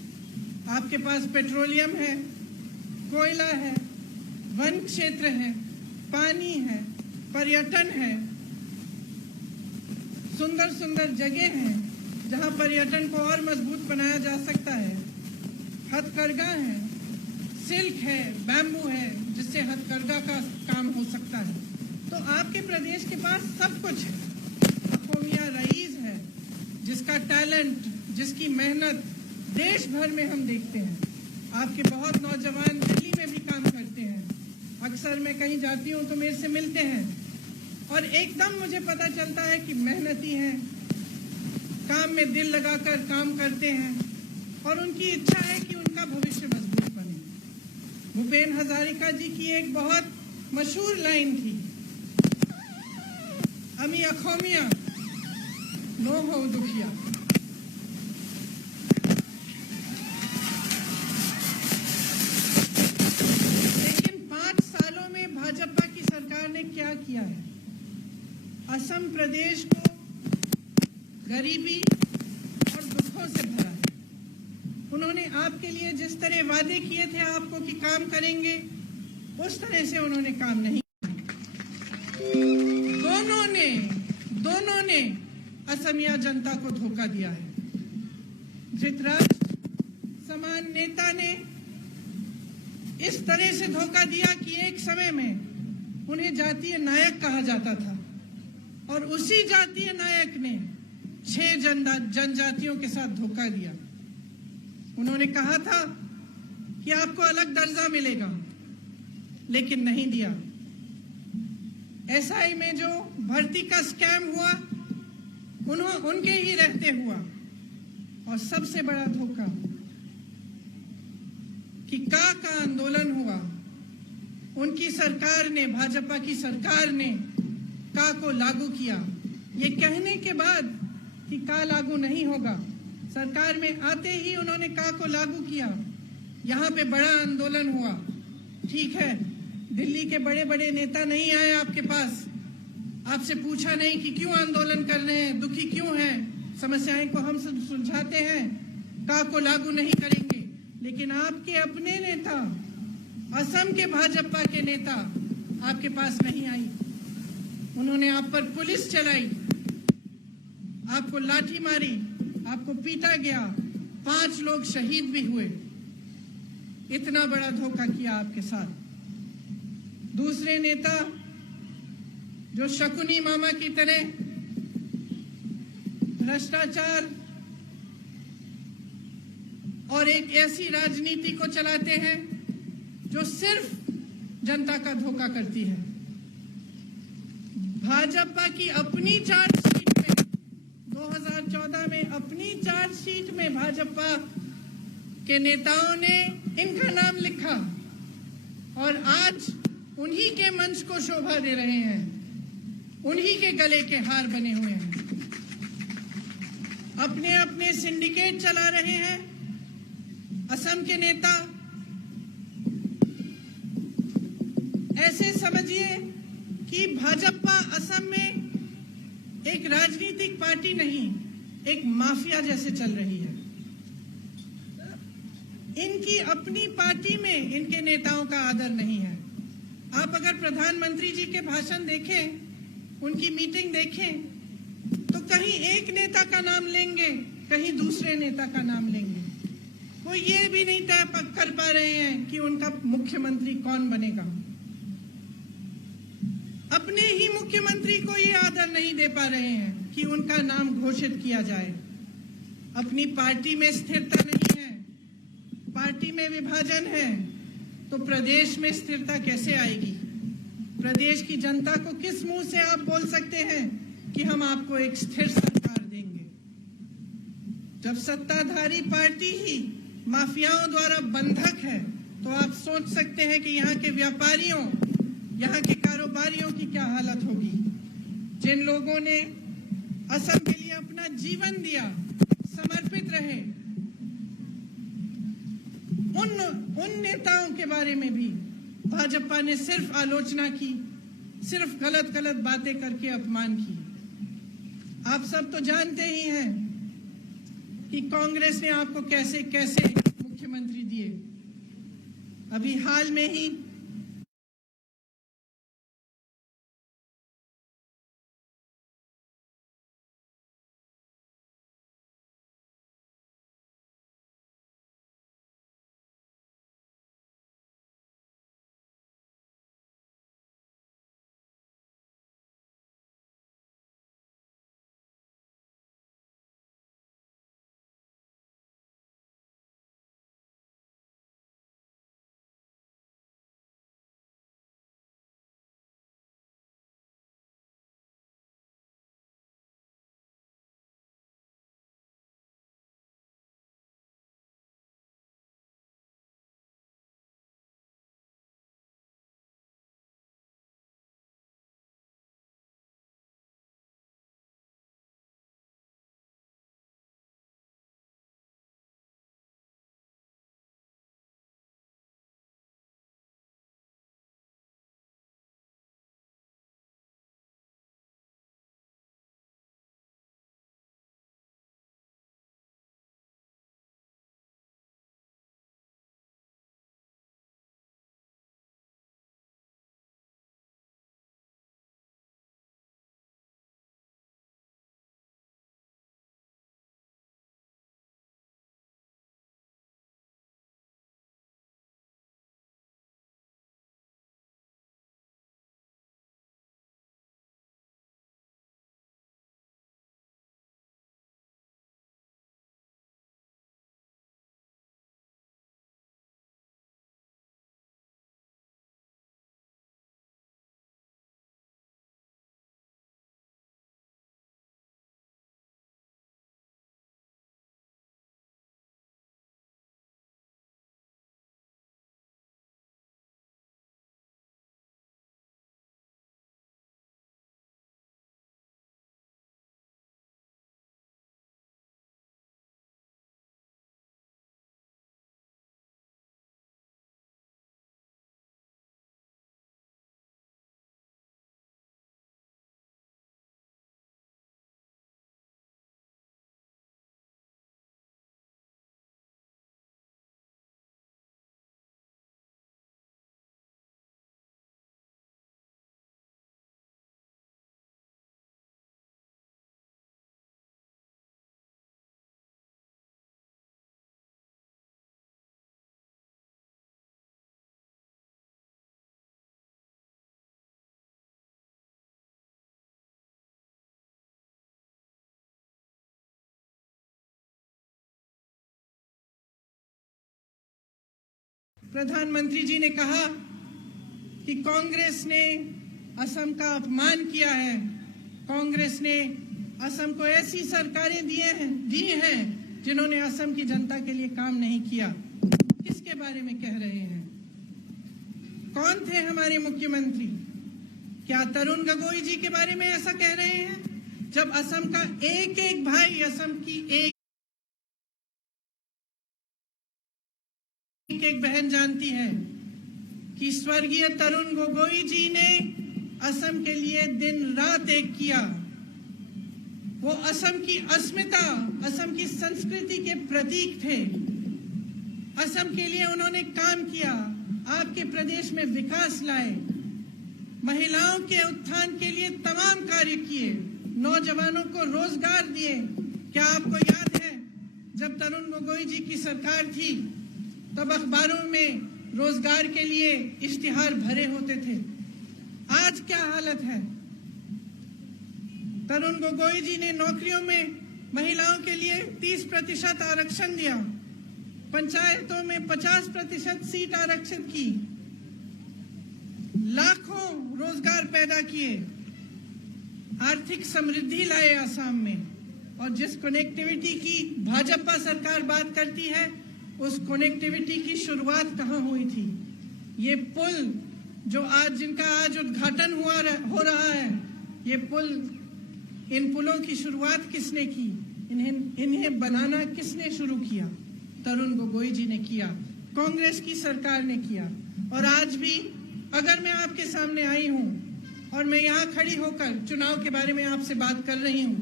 आपके पास पेट्रोलियम है, कोयला है, वन क्षेत्र है, पानी है, पर्यटन है, सुंदर सुंदर जगह हैं जहां पर्यटन को और मजबूत बनाया जा सकता है, हथकरघा है, सिल्क है, बैम्बू है जिससे हथकरघा का काम हो सकता है। तो आपके प्रदेश के पास सब कुछ है। अकोमिया रईस है जिसका टैलेंट, जिसकी मेहनत देश भर में हम देखते हैं। आपके बहुत नौजवान दिल्ली में भी काम करते हैं। अक्सर मैं कहीं जाती हूँ तो मेरे से मिलते हैं और एकदम मुझे पता चलता है कि मेहनती हैं, काम में दिल लगाकर काम करते हैं और उनकी इच्छा है कि उनका भविष्य मजबूत बने। भूपेन हजारिका जी की एक बहुत मशहूर लाइन थी, अमी अखोमिया नो हो दुखिया। लेकिन 5 सालों में भाजपा की सरकार ने क्या किया है? असम प्रदेश को गरीबी और दुखों से भरा है। उन्होंने आपके लिए जिस तरह वादे किए थे आपको कि काम करेंगे, उस तरह से उन्होंने काम नहीं किया। दोनों ने असमिया जनता को धोखा दिया है। धृतराष्ट्र समान नेता ने इस तरह से धोखा दिया कि एक समय में उन्हें जातीय नायक कहा जाता था और उसी जातीय नायक ने 6 जनजातियों के साथ धोखा दिया। उन्होंने कहा था कि आपको अलग दर्जा मिलेगा, लेकिन नहीं दिया। एसआई में जो भर्ती का स्कैम हुआ उनके ही रहते हुआ। और सबसे बड़ा धोखा कि का आंदोलन हुआ, उनकी सरकार ने, भाजपा की सरकार ने का को लागू किया। ये कहने के बाद कि का लागू नहीं होगा, सरकार में आते ही उन्होंने का को लागू किया। यहाँ पे बड़ा आंदोलन हुआ। ठीक है, दिल्ली के बड़े बड़े नेता नहीं आए आपके पास, आपसे पूछा नहीं कि क्यों आंदोलन कर रहे हैं, दुखी क्यों हैं, समस्याएं को हम सुलझाते हैं, का को लागू नहीं करेंगे। लेकिन आपके अपने नेता, असम के भाजपा के नेता आपके पास नहीं आई। उन्होंने आप पर पुलिस चलाई, आपको लाठी मारी, आपको पीटा गया, 5 लोग शहीद भी हुए। इतना बड़ा धोखा किया आपके साथ। दूसरे नेता जो शकुनी मामा की तरह भ्रष्टाचार और एक ऐसी राजनीति को चलाते हैं जो सिर्फ जनता का धोखा करती है। भाजपा की अपनी चार्जशीट में 2014 में अपनी चार्जशीट में भाजपा के नेताओं ने इनका नाम लिखा और आज उन्हीं के मंच को शोभा दे रहे हैं, उन्हीं के गले के हार बने हुए हैं। अपने अपने सिंडिकेट चला रहे हैं असम के नेता। ऐसे समझिए कि भाजपा असम में एक राजनीतिक पार्टी नहीं, एक माफिया जैसे चल रही है। इनकी अपनी पार्टी में इनके नेताओं का आदर नहीं है। आप अगर प्रधानमंत्री जी के भाषण देखें, उनकी मीटिंग देखें, तो कहीं एक नेता का नाम लेंगे, कहीं दूसरे नेता का नाम लेंगे। वो ये भी नहीं तय कर पा रहे हैं कि उनका मुख्यमंत्री कौन बनेगा। अपने ही मुख्यमंत्री को ये आदर नहीं दे पा रहे हैं कि उनका नाम घोषित किया जाए। अपनी पार्टी में स्थिरता नहीं है, पार्टी में विभाजन है, तो प्रदेश में स्थिरता कैसे आएगी? प्रदेश की जनता को किस मुंह से आप बोल सकते हैं कि हम आपको एक स्थिर सरकार देंगे, जब सत्ताधारी पार्टी ही माफियाओं द्वारा बंधक है? तो आप सोच सकते हैं कि यहाँ के व्यापारियों, यहाँ के कारोबारियों की क्या हालत होगी, जिन लोगों ने असम के लिए अपना जीवन दिया, समर्पित रहे। उन नेताओं के बारे में भी भाजपा ने सिर्फ आलोचना की, सिर्फ गलत गलत बातें करके अपमान की। आप सब तो जानते ही हैं कि कांग्रेस ने आपको कैसे कैसे मुख्यमंत्री दिए। अभी हाल में ही प्रधानमंत्री जी ने कहा कि कांग्रेस ने असम का अपमान किया है, कांग्रेस ने असम को ऐसी सरकारें दी हैं जिन्होंने असम की जनता के लिए काम नहीं किया। किसके बारे में कह रहे हैं? कौन थे हमारे मुख्यमंत्री? क्या तरुण गोगोई जी के बारे में ऐसा कह रहे हैं? जब असम का एक एक भाई, असम की एक बहन जानती है कि स्वर्गीय तरुण गोगोई जी ने असम के लिए दिन रात एक किया। वो असम की अस्मिता, असम की संस्कृति के प्रतीक थे। असम के लिए उन्होंने काम किया, आपके प्रदेश में विकास लाए, महिलाओं के उत्थान के लिए तमाम कार्य किए, नौजवानों को रोजगार दिए। क्या आपको याद है जब तरुण गोगोई जी की सरकार थी तब अखबारों में रोजगार के लिए इश्तिहार भरे होते थे? आज क्या हालत है? तरुण गोगोई जी ने नौकरियों में महिलाओं के लिए 30% आरक्षण दिया, पंचायतों में 50% सीट आरक्षित की, लाखों रोजगार पैदा किए, आर्थिक समृद्धि लाए आसाम में, और जिस कनेक्टिविटी की भाजपा सरकार बात करती है, उस कनेक्टिविटी की शुरुआत कहां हुई थी? ये पुल जो जिनका आज उद्घाटन हो रहा है, ये पुल, इन पुलों की शुरुआत किसने की? इन्हें बनाना किसने शुरू किया? तरुण गोगोई जी ने किया, कांग्रेस की सरकार ने किया। और आज भी अगर मैं आपके सामने आई हूं और मैं यहां खड़ी होकर चुनाव के बारे में आपसे बात कर रही हूं,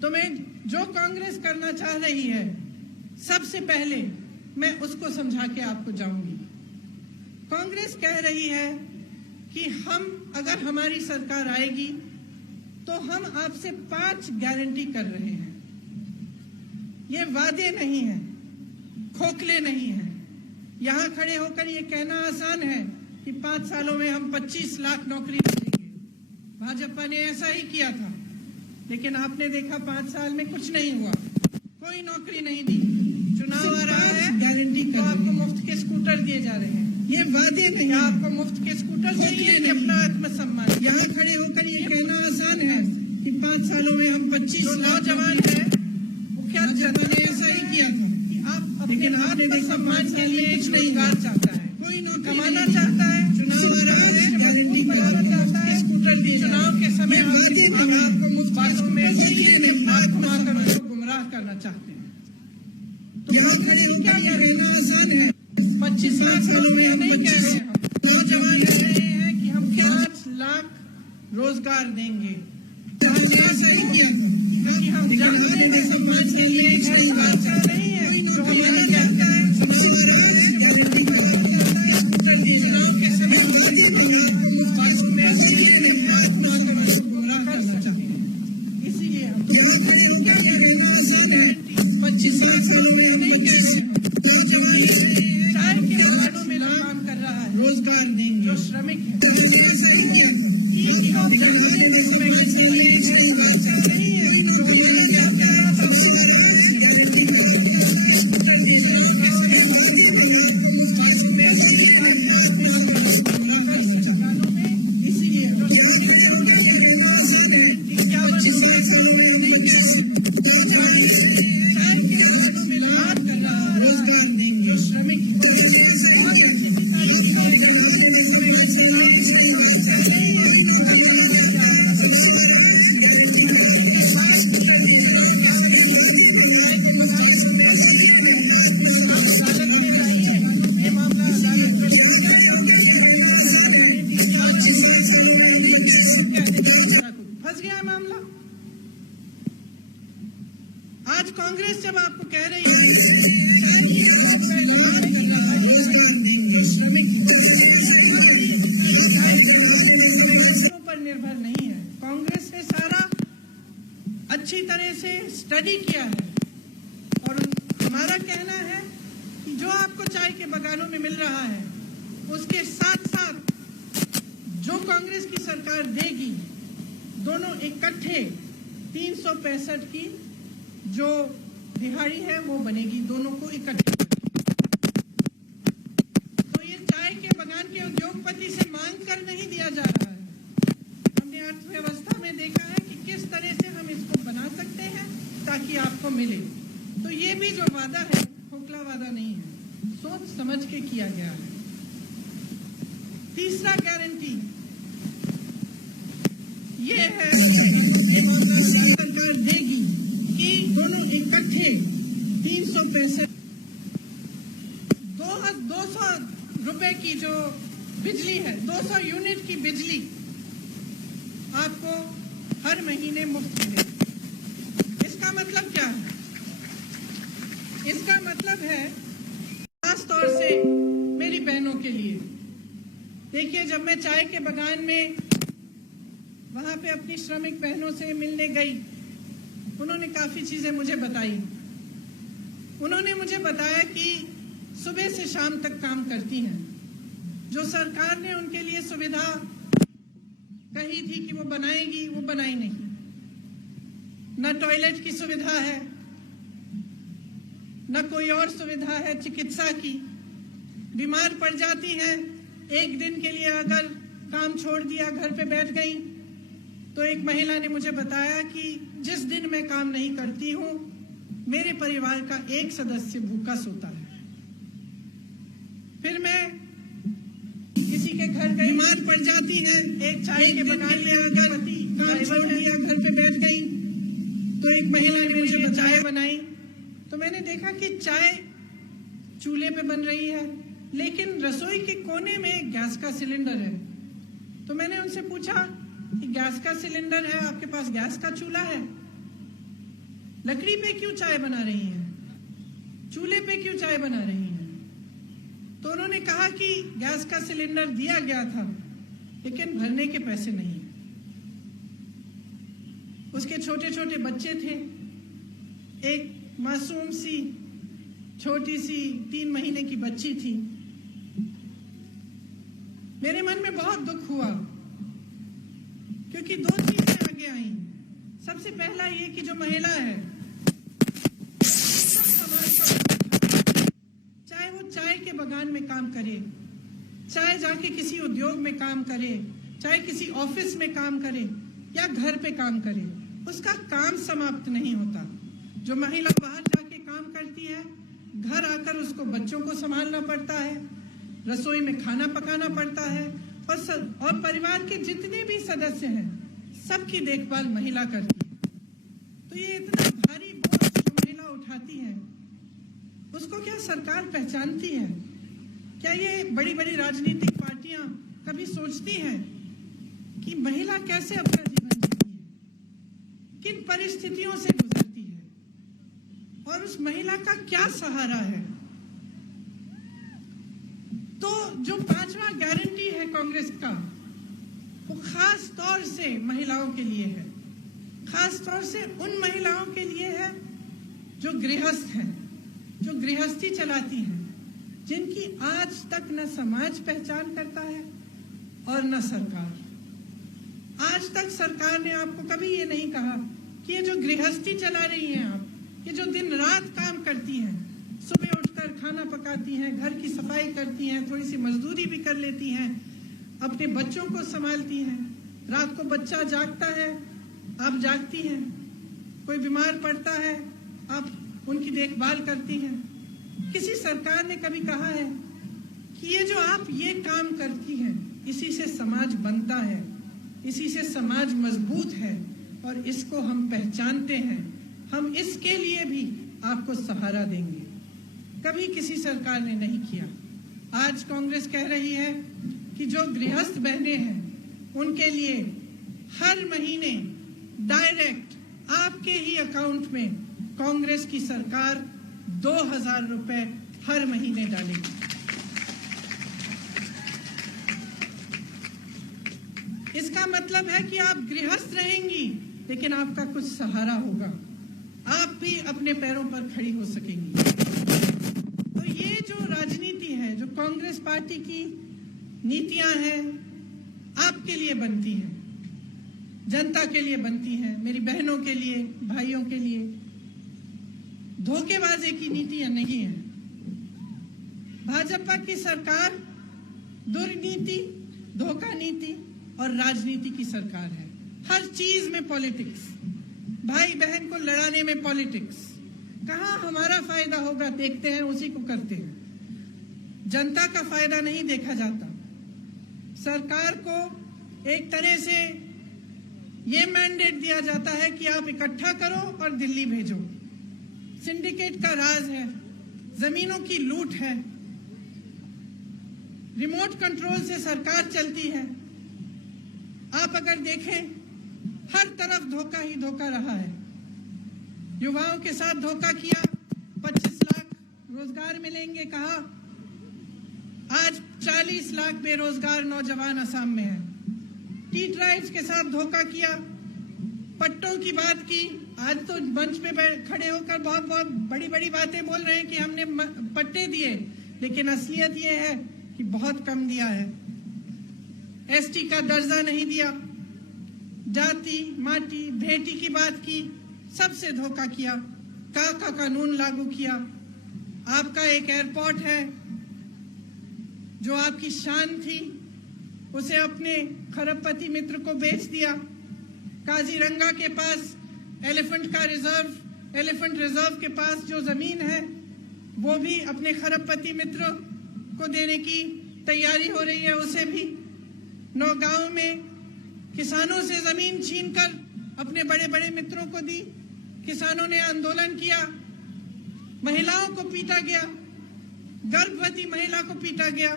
तो मैं जो कांग्रेस करना चाह रही है, सबसे पहले मैं उसको समझा के आपको जाऊंगी। कांग्रेस कह रही है कि हम, अगर हमारी सरकार आएगी तो हम आपसे 5 गारंटी कर रहे हैं। ये वादे नहीं हैं, खोखले नहीं हैं। यहां खड़े होकर ये कहना आसान है कि 5 सालों में हम 25 लाख नौकरी देंगे। भाजपा ने ऐसा ही किया था, लेकिन आपने देखा 5 साल में कुछ नहीं हुआ, कोई नौकरी नहीं दी। चुनाव आ रहा है, गारंटी तो आपको मुफ्त के स्कूटर दिए जा रहे हैं। ये वादे नहीं, आपको मुफ्त के स्कूटर चाहिए कि अपना आत्मसम्मान? यहाँ खड़े होकर ये कहना आसान है कि 5 सालों में हम 25 नौजवान है, मुख्यमंत्री ने ऐसा ही किया था कि आप, लेकिन आपने सम्मान के लिए एक रोजगार चाहता है, कोई नौकरी कमाना चाहता है। चुनाव आ रहा है, गारंटी बनाना चाहता है, स्कूटर दिए। चुनाव के समय आपको मुफ्त बातों में आपको गुमराह करना चाहते हैं। तो कांग्रेस क्या कहना आसान है, 25 लाख नौकरियां नहीं कह रहे हैं, नौजवान कह रहे हैं कि हम 5 लाख रोजगार देंगे। 5 लाख नहीं किया, क्योंकि हम जानते हैं समाज के लिए एक रोजगार चाह नहीं है जो हमारा चाहता है। चुनाव के समय बातों में गुमराह करना चाहते हैं, इसीलिए हम क्या कह रहे हैं, 25 लाख नौकरियां नहीं कह रहे हैं, चाय के दुकानों में काम कर रहा है, रोजगार देंगे। जो श्रमिक है, फंस गया मामला। आज कांग्रेस जब आपको कह रही है पर निर्भर नहीं है, कांग्रेस ने सारा अच्छी तरह से स्टडी किया है, और हमारा कहना है कि जो आपको चाय के बगानों में मिल रहा है, उसके साथ साथ जो कांग्रेस की सरकार देगी, दोनों इकट्ठे 365 की जो दिहाड़ी है वो बनेगी, दोनों को इकट्ठे। तो ये चाय के बगान के उद्योगपति से मांग कर नहीं दिया जा रहा है। हमने अर्थव्यवस्था में देखा है कि किस तरह से हम इसको बना सकते हैं ताकि आपको मिले। तो ये भी जो वादा है, खोखला वादा नहीं है, सोच समझ के किया गया है। तीसरा गारंटी ये है कि सरकार देगी कि दोनों इकट्ठे 365 200 रुपए की जो बिजली है, 200 यूनिट की बिजली आपको हर महीने मुफ्त मिलेगी। इसका मतलब क्या है? इसका मतलब है खास तौर से मेरी बहनों के लिए। देखिए, जब मैं चाय के बगान में वहां पे अपनी श्रमिक बहनों से मिलने गई, उन्होंने काफी चीजें मुझे बताई। उन्होंने मुझे बताया कि सुबह से शाम तक काम करती हैं। जो सरकार ने उनके लिए सुविधा कही थी कि वो बनाएगी, वो बनाई नहीं। न टॉयलेट की सुविधा है, न कोई और सुविधा है चिकित्सा की। बीमार पड़ जाती हैं, एक दिन के लिए अगर काम छोड़ दिया, घर पे बैठ गई, तो एक महिला ने मुझे बताया कि जिस दिन मैं काम नहीं करती हूं, मेरे परिवार का एक सदस्य भूखा सोता है। फिर मैं किसी के घर गई, बीमार पड़ जाती हैं, एक चाय के बगान में अगर काम छोड़ दिया, घर पे बैठ गई, तो एक महिला ने मुझे चाय बनाई, तो मैंने देखा कि चाय चूल्हे पे बन रही है, लेकिन रसोई के कोने में गैस का सिलेंडर है। तो मैंने उनसे पूछा कि गैस का सिलेंडर है, आपके पास गैस का चूल्हा है, लकड़ी पे क्यों चाय बना रही हैं, चूल्हे पे क्यों चाय बना रही हैं? तो उन्होंने कहा कि गैस का सिलेंडर दिया गया था, लेकिन भरने के पैसे नहीं है। उसके छोटे छोटे बच्चे थे, एक मासूम सी छोटी सी 3 महीने की बच्ची थी। मेरे मन में बहुत दुख हुआ, क्योंकि 2 चीजें आगे आई। सबसे पहला ये कि जो महिला है, चाहे वो चाय के बगान में काम करे, चाहे जाके किसी उद्योग में काम करे, चाहे किसी ऑफिस में काम करे या घर पे काम करे, उसका काम समाप्त नहीं होता। जो महिला बाहर जाके काम करती है, घर आकर उसको बच्चों को संभालना पड़ता है, रसोई में खाना पकाना पड़ता है, और परिवार के जितने भी सदस्य हैं, सबकी देखभाल महिला करती है। तो ये इतना भारी बोझ जो महिला उठाती है, उसको क्या सरकार पहचानती है? क्या ये बड़ी बड़ी राजनीतिक पार्टियां कभी सोचती हैं कि महिला कैसे अपना जीवन जीती है, किन परिस्थितियों से गुजरती है, और उस महिला का क्या सहारा है? तो जो 5वां गारंटी है कांग्रेस का, वो खास तौर से महिलाओं के लिए है, खास तौर से उन महिलाओं के लिए है जो गृहस्थ हैं, जो गृहस्थी चलाती हैं, जिनकी आज तक न समाज पहचान करता है और न सरकार। आज तक सरकार ने आपको कभी ये नहीं कहा कि ये जो गृहस्थी चला रही हैं आप, ये जो दिन रात काम करती हैं, सुबह उठकर खाना पकाती हैं, घर की सफाई करती हैं, थोड़ी सी मजदूरी भी कर लेती हैं, अपने बच्चों को संभालती हैं, रात को बच्चा जागता है, आप जागती हैं, कोई बीमार पड़ता है, आप उनकी देखभाल करती हैं। किसी सरकार ने कभी कहा है कि ये जो आप ये काम करती हैं, इसी से समाज बनता है, इसी से समाज मजबूत है, और इसको हम पहचानते हैं, हम इसके लिए भी आपको सहारा देंगे। कभी किसी सरकार ने नहीं किया। आज कांग्रेस कह रही है कि जो गृहस्थ बहनें हैं, उनके लिए हर महीने डायरेक्ट आपके ही अकाउंट में कांग्रेस की सरकार 2000 रुपए हर महीने डालेगी। इसका मतलब है कि आप गृहस्थ रहेंगी, लेकिन आपका कुछ सहारा होगा, आप भी अपने पैरों पर खड़ी हो सकेंगी। तो ये जो राजनीति है, जो कांग्रेस पार्टी की नीतियां हैं, आपके लिए बनती हैं, जनता के लिए बनती हैं, मेरी बहनों के लिए, भाइयों के लिए। धोखेबाजी की नीतियां नहीं है। भाजपा की सरकार दुर्नीति, धोखा नीति और राजनीति की सरकार है। हर चीज में पॉलिटिक्स, भाई बहन को लड़ाने में पॉलिटिक्स। कहां हमारा फायदा होगा देखते हैं, उसी को करते हैं। जनता का फायदा नहीं देखा जाता। सरकार को एक तरह से ये मैंडेट दिया जाता है कि आप इकट्ठा करो और दिल्ली भेजो। सिंडिकेट का राज है, जमीनों की लूट है, रिमोट कंट्रोल से सरकार चलती है। आप अगर देखें, हर तरफ धोखा ही धोखा रहा है। युवाओं के साथ धोखा किया, 25 लाख रोजगार मिलेंगे कहा, आज 40 लाख बेरोजगार नौजवान असम में हैं। टी ट्राइब्स के साथ धोखा किया, पट्टों की बात की। आज तो मंच पे खड़े होकर बहुत बहुत बड़ी बड़ी बातें बोल रहे हैं कि हमने पट्टे दिए, लेकिन असलियत ये है कि बहुत कम दिया है। एसटी का दर्जा नहीं दिया, जाति माटी भेटी की बात की, सबसे धोखा किया, का कानून लागू किया। आपका एक एयरपोर्ट है, जो आपकी शान थी, उसे अपने खरबपति मित्र को बेच दिया। काजीरंगा के पास एलिफेंट रिजर्व के पास जो जमीन है वो भी अपने खरबपति मित्र को देने की तैयारी हो रही है। उसे भी नौगांव में किसानों से जमीन छीनकर अपने बड़े बड़े मित्रों को दी। किसानों ने आंदोलन किया, महिलाओं को पीटा गया, गर्भवती महिला को पीटा गया।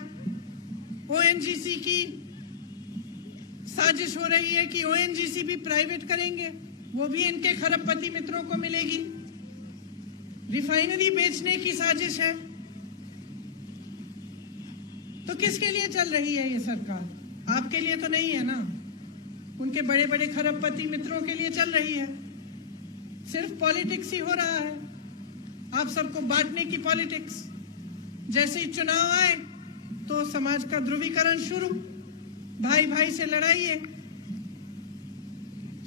ओएनजीसी की साजिश हो रही है कि ओएनजीसी भी प्राइवेट करेंगे, वो भी इनके खरबपति मित्रों को मिलेगी। रिफाइनरी बेचने की साजिश है। तो किसके लिए चल रही है ये सरकार? आपके लिए तो नहीं है ना, उनके बड़े बड़े खरबपति मित्रों के लिए चल रही है। सिर्फ पॉलिटिक्स ही हो रहा है, आप सबको बांटने की पॉलिटिक्स। जैसे ही चुनाव आए तो समाज का ध्रुवीकरण शुरू, भाई भाई से लड़ाई है।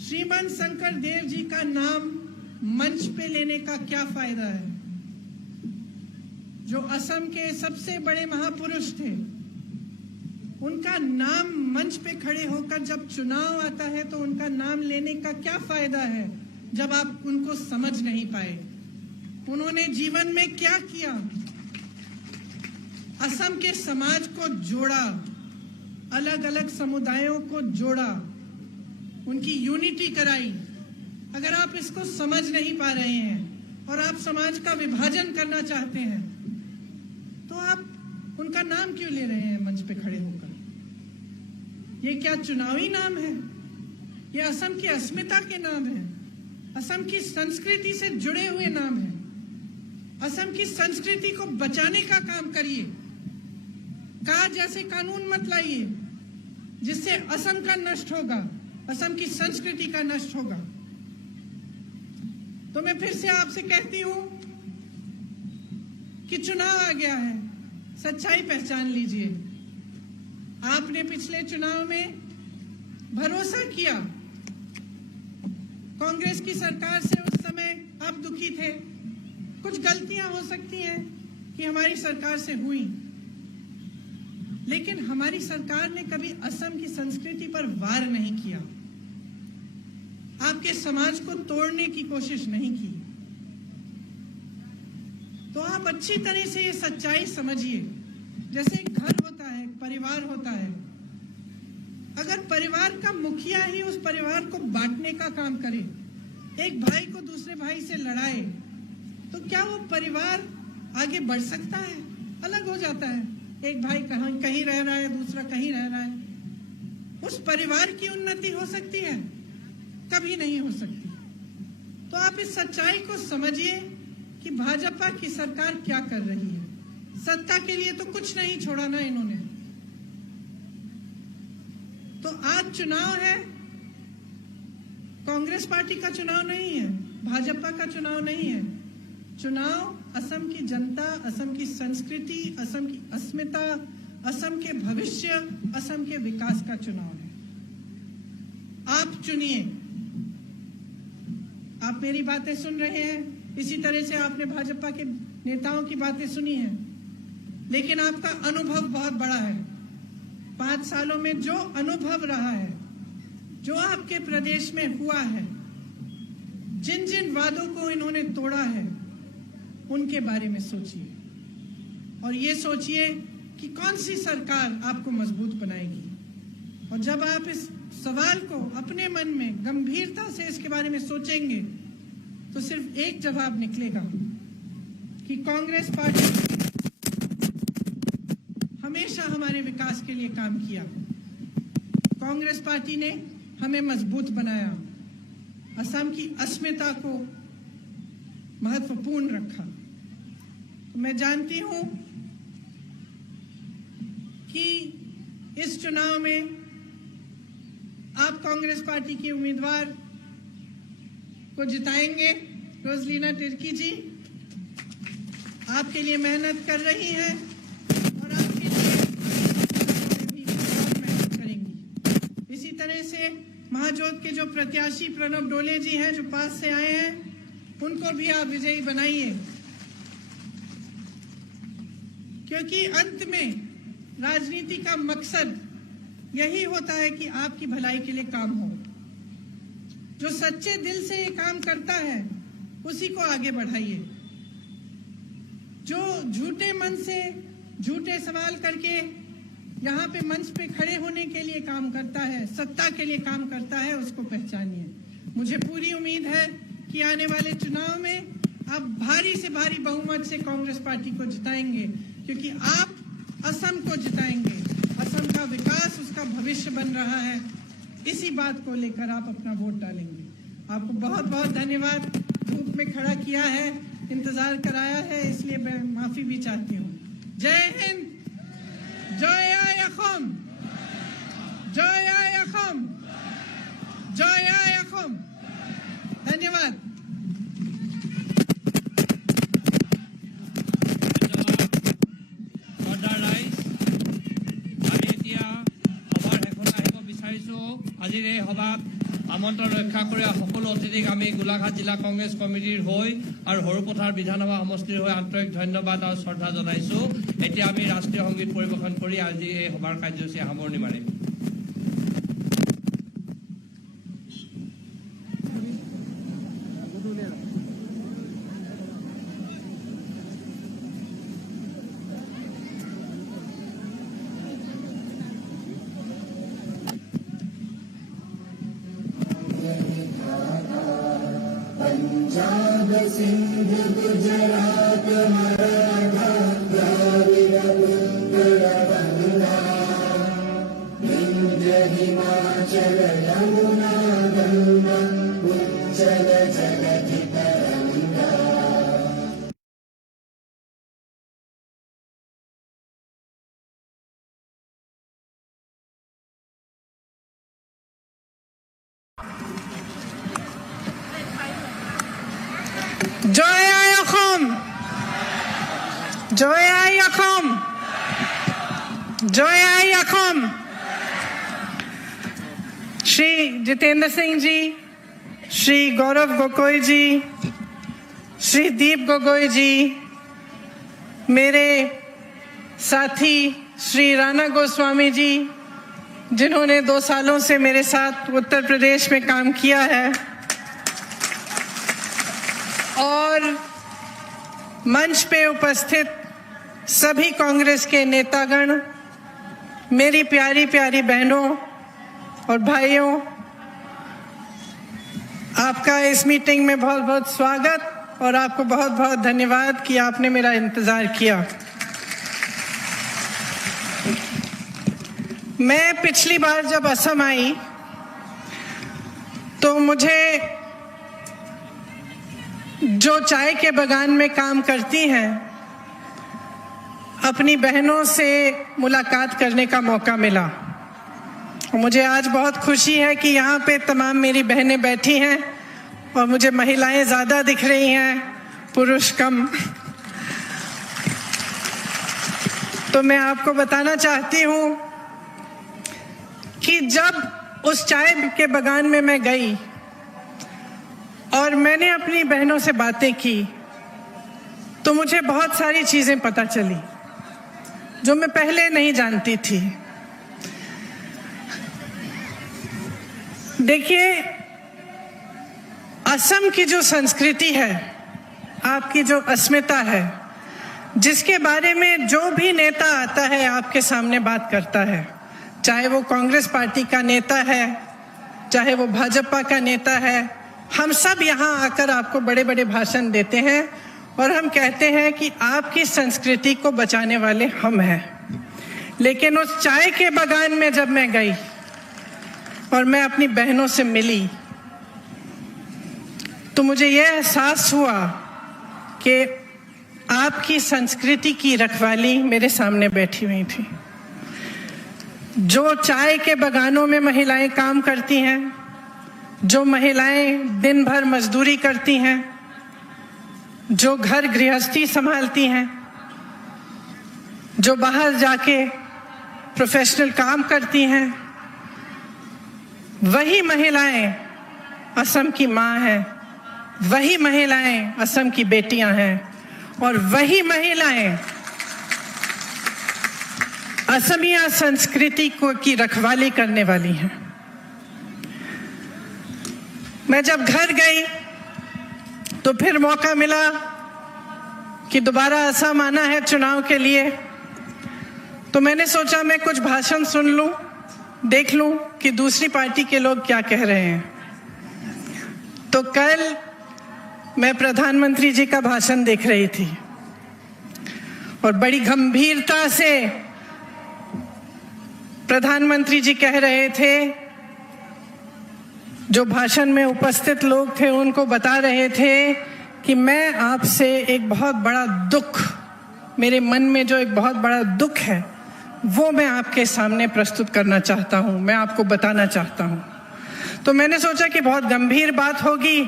श्रीमान शंकर देव जी का नाम मंच पे लेने का क्या फायदा है? जो असम के सबसे बड़े महापुरुष थे, उनका नाम मंच पे खड़े होकर जब चुनाव आता है तो उनका नाम लेने का क्या फायदा है जब आप उनको समझ नहीं पाए? उन्होंने जीवन में क्या किया? असम के समाज को जोड़ा, अलग अलग समुदायों को जोड़ा, उनकी यूनिटी कराई। अगर आप इसको समझ नहीं पा रहे हैं और आप समाज का विभाजन करना चाहते हैं तो आप उनका नाम क्यों ले रहे हैं मंच पे खड़े होकर? ये क्या चुनावी नाम है? ये असम की अस्मिता के नाम है, असम की संस्कृति से जुड़े हुए नाम है। असम की संस्कृति को बचाने का काम करिए। काज जैसे कानून मत लाइए जिससे असम का नष्ट होगा, असम की संस्कृति का नष्ट होगा। तो मैं फिर से आपसे कहती हूं कि चुनाव आ गया है, सच्चाई पहचान लीजिए। आपने पिछले चुनाव में भरोसा किया कांग्रेस की सरकार से, उस समय आप दुखी थे। कुछ गलतियां हो सकती हैं कि हमारी सरकार से हुई, लेकिन हमारी सरकार ने कभी असम की संस्कृति पर वार नहीं किया, आपके समाज को तोड़ने की कोशिश नहीं की। तो आप अच्छी तरह से ये सच्चाई समझिए। जैसे एक घर होता है, एक परिवार होता है, अगर परिवार का मुखिया ही उस परिवार को बांटने का काम करे, एक भाई को दूसरे भाई से लड़ाए, तो क्या वो परिवार आगे बढ़ सकता है? अलग हो जाता है। एक भाई कहीं रह रहा है, दूसरा कहीं रह रहा है। उस परिवार की उन्नति हो सकती है? कभी नहीं हो सकती। तो आप इस सच्चाई को समझिए कि भाजपा की सरकार क्या कर रही है। सत्ता के लिए तो कुछ नहीं छोड़ा ना इन्होंने। तो आज चुनाव है, कांग्रेस पार्टी का चुनाव नहीं है, भाजपा का चुनाव नहीं है। चुनाव असम की जनता, असम की संस्कृति, असम की अस्मिता, असम के भविष्य, असम के विकास का चुनाव है। आप चुनिए। आप मेरी बातें सुन रहे हैं, इसी तरह से आपने भाजपा के नेताओं की बातें सुनी हैं, लेकिन आपका अनुभव बहुत बड़ा है। 5 सालों में जो अनुभव रहा है, जो आपके प्रदेश में हुआ है, जिन जिन वादों को इन्होंने तोड़ा है, उनके बारे में सोचिए और ये सोचिए कि कौन सी सरकार आपको मजबूत बनाएगी। और जब आप इस सवाल को अपने मन में गंभीरता से इसके बारे में सोचेंगे तो सिर्फ एक जवाब निकलेगा कि कांग्रेस पार्टी हमेशा हमारे विकास के लिए काम किया। कांग्रेस पार्टी ने हमें मजबूत बनाया, असम की अस्मिता को महत्वपूर्ण रखा। तो मैं जानती हूं कि इस चुनाव में आप कांग्रेस पार्टी के उम्मीदवार को जिताएंगे। रोजलीना तिर्की जी आपके लिए मेहनत कर रही हैं और आपके लिए भी बहुत मेहनत करेंगी। इसी तरह से महाजोत के जो प्रत्याशी प्रणब डोले जी हैं, जो पास से आए हैं, उनको भी आप विजयी बनाइए, क्योंकि अंत में राजनीति का मकसद यही होता है कि आपकी भलाई के लिए काम हो। जो सच्चे दिल से ये काम करता है उसी को आगे बढ़ाइए। जो झूठे मन से झूठे सवाल करके यहाँ पे मंच पे खड़े होने के लिए काम करता है, सत्ता के लिए काम करता है, उसको पहचानिए। मुझे पूरी उम्मीद है कि आने वाले चुनाव में आप भारी से भारी बहुमत से कांग्रेस पार्टी को जिताएंगे, क्योंकि आप असम को जिताएंगे। असम का विकास, उसका भविष्य बन रहा है। इसी बात को लेकर आप अपना वोट डालेंगे। आपको बहुत बहुत धन्यवाद। धूप में खड़ा किया है, इंतजार कराया है, इसलिए मैं माफी भी चाहती हूँ। जय हिंद, जय असम, जय असम, जय असम। धन्यवाद। আজিৰ এই সভাত আমন্ত্ৰণ ৰক্ষা কৰি সকলো অতিথিক আমি গোলাঘাট জিলা কংগ্ৰেছ কমিটিৰ হৈ আৰু সৰুপথাৰ বিধানসভা সমষ্টিৰ হৈ আন্তৰিক ধন্যবাদ আৰু শ্ৰদ্ধা জনাইছো। এতিয়া আমি ৰাষ্ট্ৰীয় সংগীত পৰিৱেশন কৰি আজি এই সভাৰ কাৰ্যসূচী সামৰণি মাৰিম। पंजाब सिंध गुजरात मराठा द्राविड उत्कल गंगा विंध्य हिमाचल यमुना गंगा उज्जल जलधि तरंगा। जय असम, जय असम, जय असम। श्री जितेंद्र सिंह जी, श्री गौरव गोगोई जी, श्री दीप गोगोई जी, मेरे साथी श्री राणा गोस्वामी जी, जिन्होंने 2 सालों से मेरे साथ उत्तर प्रदेश में काम किया है, और मंच पे उपस्थित सभी कांग्रेस के नेतागण, मेरी प्यारी प्यारी बहनों और भाइयों, आपका इस मीटिंग में बहुत बहुत स्वागत और आपको बहुत बहुत धन्यवाद कि आपने मेरा इंतजार किया। मैं पिछली बार जब असम आई तो मुझे जो चाय के बागान में काम करती हैं अपनी बहनों से मुलाकात करने का मौका मिला। मुझे आज बहुत खुशी है कि यहाँ पे तमाम मेरी बहनें बैठी हैं और मुझे महिलाएं ज़्यादा दिख रही हैं, पुरुष कम। तो मैं आपको बताना चाहती हूँ कि जब उस चाय के बागान में मैं गई और मैंने अपनी बहनों से बातें की तो मुझे बहुत सारी चीज़ें पता चली जो मैं पहले नहीं जानती थी। देखिए, असम की जो संस्कृति है, आपकी जो अस्मिता है, जिसके बारे में जो भी नेता आता है आपके सामने बात करता है, चाहे वो कांग्रेस पार्टी का नेता है, चाहे वो भाजपा का नेता है, हम सब यहाँ आकर आपको बड़े बड़े भाषण देते हैं और हम कहते हैं कि आपकी संस्कृति को बचाने वाले हम हैं। लेकिन उस चाय के बागान में जब मैं गई और मैं अपनी बहनों से मिली तो मुझे यह एहसास हुआ कि आपकी संस्कृति की रखवाली मेरे सामने बैठी हुई थी। जो चाय के बागानों में महिलाएं काम करती हैं, जो महिलाएं दिन भर मजदूरी करती हैं, जो घर गृहस्थी संभालती हैं, जो बाहर जाके प्रोफेशनल काम करती हैं, वही महिलाएं असम की माँ हैं, वही महिलाएं असम की बेटियां हैं और वही महिलाएं असमिया संस्कृति को की रखवाली करने वाली हैं। मैं जब घर गई तो फिर मौका मिला कि दोबारा असम आना है चुनाव के लिए, तो मैंने सोचा मैं कुछ भाषण सुन लूं, देख लूं कि दूसरी पार्टी के लोग क्या कह रहे हैं। तो कल मैं प्रधानमंत्री जी का भाषण देख रही थी और बड़ी गंभीरता से प्रधानमंत्री जी कह रहे थे, जो भाषण में उपस्थित लोग थे उनको बता रहे थे कि मैं आपसे एक बहुत बड़ा दुख, मेरे मन में जो एक बहुत बड़ा दुख है वो मैं आपके सामने प्रस्तुत करना चाहता हूं, मैं आपको बताना चाहता हूं। तो मैंने सोचा कि बहुत गंभीर बात होगी,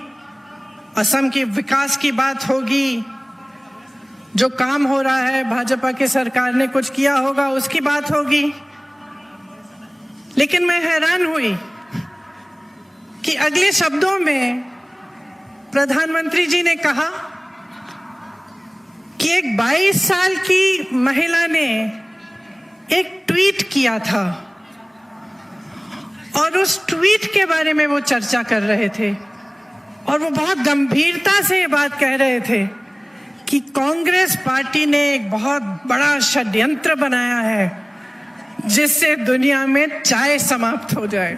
असम की विकास की बात होगी, जो काम हो रहा है भाजपा की सरकार ने कुछ किया होगा उसकी बात होगी। लेकिन मैं हैरान हुई कि अगले शब्दों में प्रधानमंत्री जी ने कहा कि एक 22 साल की महिला ने एक ट्वीट किया था और उस ट्वीट के बारे में वो चर्चा कर रहे थे और वो बहुत गंभीरता से ये बात कह रहे थे कि कांग्रेस पार्टी ने एक बहुत बड़ा षड्यंत्र बनाया है जिससे दुनिया में चाय समाप्त हो जाए।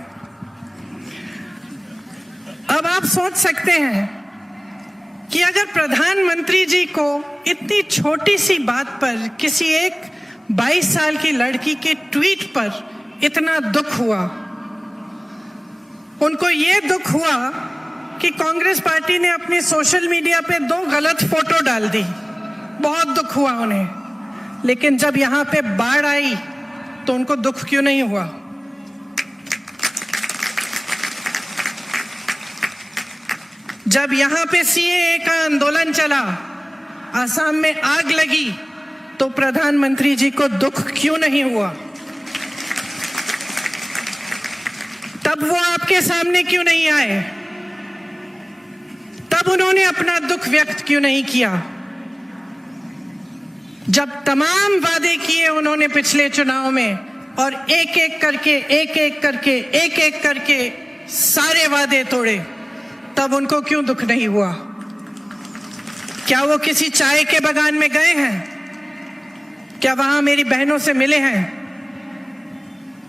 अब आप सोच सकते हैं कि अगर प्रधानमंत्री जी को इतनी छोटी सी बात पर, किसी एक 22 साल की लड़की के ट्वीट पर इतना दुख हुआ, उनको ये दुख हुआ कि कांग्रेस पार्टी ने अपनी सोशल मीडिया पे 2 गलत फोटो डाल दी, बहुत दुख हुआ उन्हें। लेकिन जब यहाँ पे बाढ़ आई तो उनको दुख क्यों नहीं हुआ? जब यहाँ पे सीएए का आंदोलन चला, असम में आग लगी, तो प्रधानमंत्री जी को दुख क्यों नहीं हुआ? तब वो आपके सामने क्यों नहीं आए? तब उन्होंने अपना दुख व्यक्त क्यों नहीं किया? जब तमाम वादे किए उन्होंने पिछले चुनाव में और एक एक करके सारे वादे तोड़े, तब उनको क्यों दुख नहीं हुआ? क्या वो किसी चाय के बागान में गए हैं? क्या वहां मेरी बहनों से मिले हैं?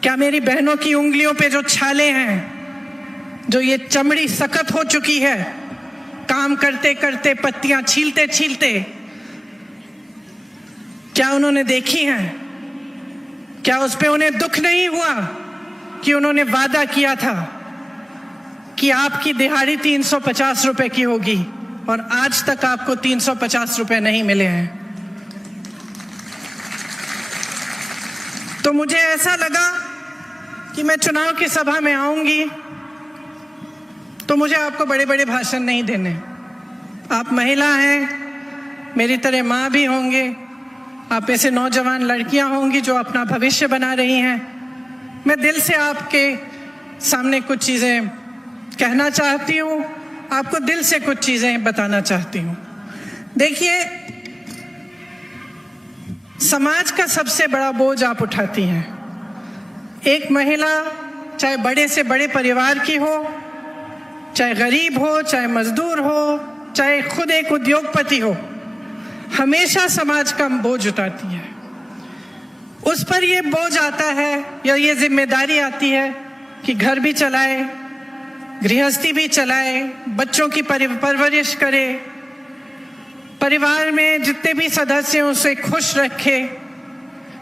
क्या मेरी बहनों की उंगलियों पे जो छाले हैं, जो ये चमड़ी सख्त हो चुकी है, काम करते करते, पत्तियां छीलते छीलते, क्या उन्होंने देखी हैं? क्या उस पे उन्हें दुख नहीं हुआ कि उन्होंने वादा किया था कि आपकी दिहाड़ी 350 रुपए की होगी और आज तक आपको 350 रुपए नहीं मिले हैं? तो मुझे ऐसा लगा कि मैं चुनाव की सभा में आऊंगी तो मुझे आपको बड़े बड़े भाषण नहीं देने। आप महिला हैं, मेरी तरह माँ भी होंगे, आप ऐसे नौजवान लड़कियां होंगी जो अपना भविष्य बना रही हैं। मैं दिल से आपके सामने कुछ चीजें कहना चाहती हूँ, आपको दिल से कुछ चीजें बताना चाहती हूँ। देखिए, समाज का सबसे बड़ा बोझ आप उठाती हैं। एक महिला, चाहे बड़े से बड़े परिवार की हो, चाहे गरीब हो, चाहे मजदूर हो, चाहे खुद एक उद्योगपति हो, हमेशा समाज का बोझ उठाती है। उस पर ये बोझ आता है या ये जिम्मेदारी आती है कि घर भी चलाए, गृहस्थी भी चलाए, बच्चों की परवरिश करे, परिवार में जितने भी सदस्य हैं उसे खुश रखे।